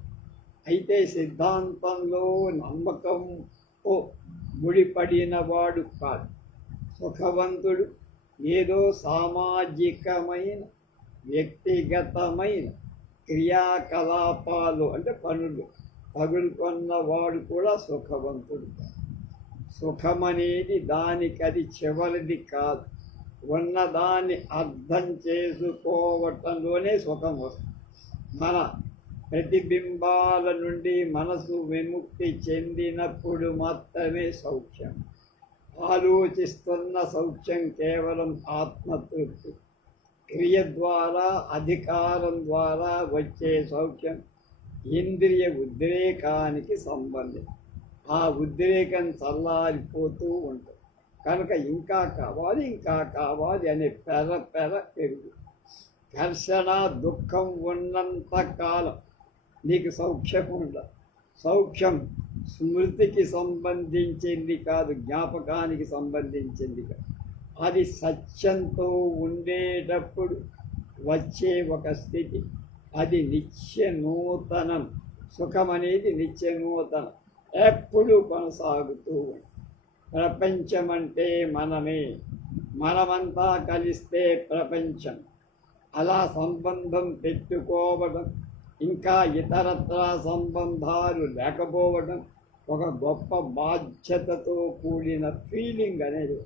అయితే సిద్ధాంతంలో నమ్మకంతో ముడిపడిన వాడు కాదు. సుఖవంతుడు ఏదో సామాజికమైన, వ్యక్తిగతమైన క్రియాకలాపాలు అంటే పనులు తగులుకున్న వాడు కూడా సుఖవంతుడు కాదు. సుఖమనేది దానికది చివరిది కాదు. ఉన్నదాన్ని అర్థం చేసుకోవటంలోనే సుఖం వస్తుంది. మన ప్రతిబింబాల నుండి మనసు విముక్తి చెందినప్పుడు మాత్రమే సౌఖ్యం. ఆలోచిస్తున్న సౌఖ్యం కేవలం ఆత్మతృప్తి. క్రియ ద్వారా, అధికారం ద్వారా వచ్చే సౌఖ్యం ఇంద్రియ ఉద్రేకానికి సంబంధించి. ఆ ఉద్రేకం చల్లారిపోతూ ఉంటుంది కనుక ఇంకా కావాలి, ఇంకా కావాలి అనే పెర పెరుగు. ఘర్షణ, దుఃఖం ఉన్నంత కాలం నీకు సౌఖ్యం ఉండదు. సౌఖ్యం స్మృతికి సంబంధించింది కాదు, జ్ఞాపకానికి సంబంధించింది కాదు. అది సత్యంతో ఉండేటప్పుడు వచ్చే ఒక స్థితి. అది నిత్య నూతనం. సుఖం అనేది నిత్య నూతనం, ఎప్పుడూ కొనసాగుతూ ఉంటుంది. ప్రపంచం అంటే మనమే, మనమంతా కలిస్తే ప్రపంచం. అలా సంబంధం పెట్టుకోవడం, ఇంకా ఇతరత్రా సంబంధాలు లేకపోవడం ఒక గొప్ప బాధ్యతతో కూడిన ఫీలింగ్ అనేది.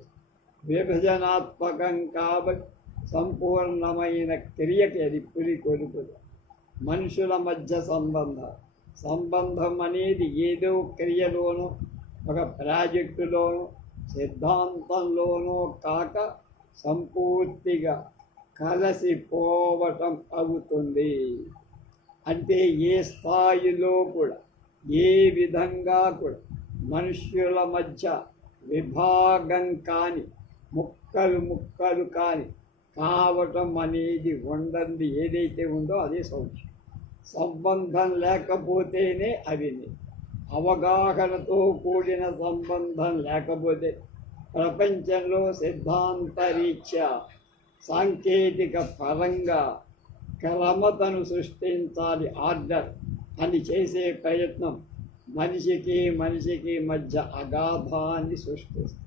విభజనాత్మకం కాబట్టి సంపూర్ణమైన క్రియకి అది పురికొల్పుదు. మనుషుల మధ్య సంబంధం అనేది ఏదో క్రియలోనో, ఒక ప్రాజెక్టులోనో, సిద్ధాంతంలోనో కాక సంపూర్తిగా కలిసిపోవటం అవుతుంది. అంటే ఏ స్థాయిలో కూడా, ఏ విధంగా కూడా మనుష్యుల మధ్య విభాగం కాని, ముక్కలు కాని కావటం అనేది ఉండండి. ఏదైతే ఉందో అదే సౌఖ్యం. సంబంధం లేకపోతేనే అవిని. అవగాహనతో కూడిన సంబంధం లేకపోతే ప్రపంచంలో సిద్ధాంతరీత్యా, సాంకేతిక పరంగా క్రమతను సృష్టించాలి, ఆర్డర్ అని చేసే ప్రయత్నం మనిషికి మధ్య అగాధాన్ని సృష్టిస్తుంది.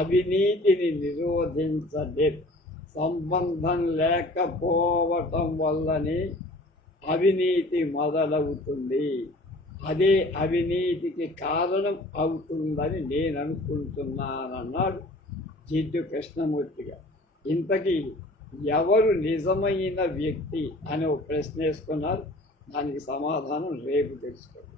అవినీతిని నిరోధించలేదు. సంబంధం లేకపోవటం వల్లనే అవినీతి మొదలవుతుంది. అదే అవినీతికి కారణం అవుతుందని నేను అనుకుంటున్నానన్నాడు జిడ్డు కృష్ణమూర్తిగా. ఇంతకీ ఎవరు నిజమైన వ్యక్తి అని ఒక ప్రశ్న వేసుకున్నారు. దానికి సమాధానం రేపు తెలుసుకోండి.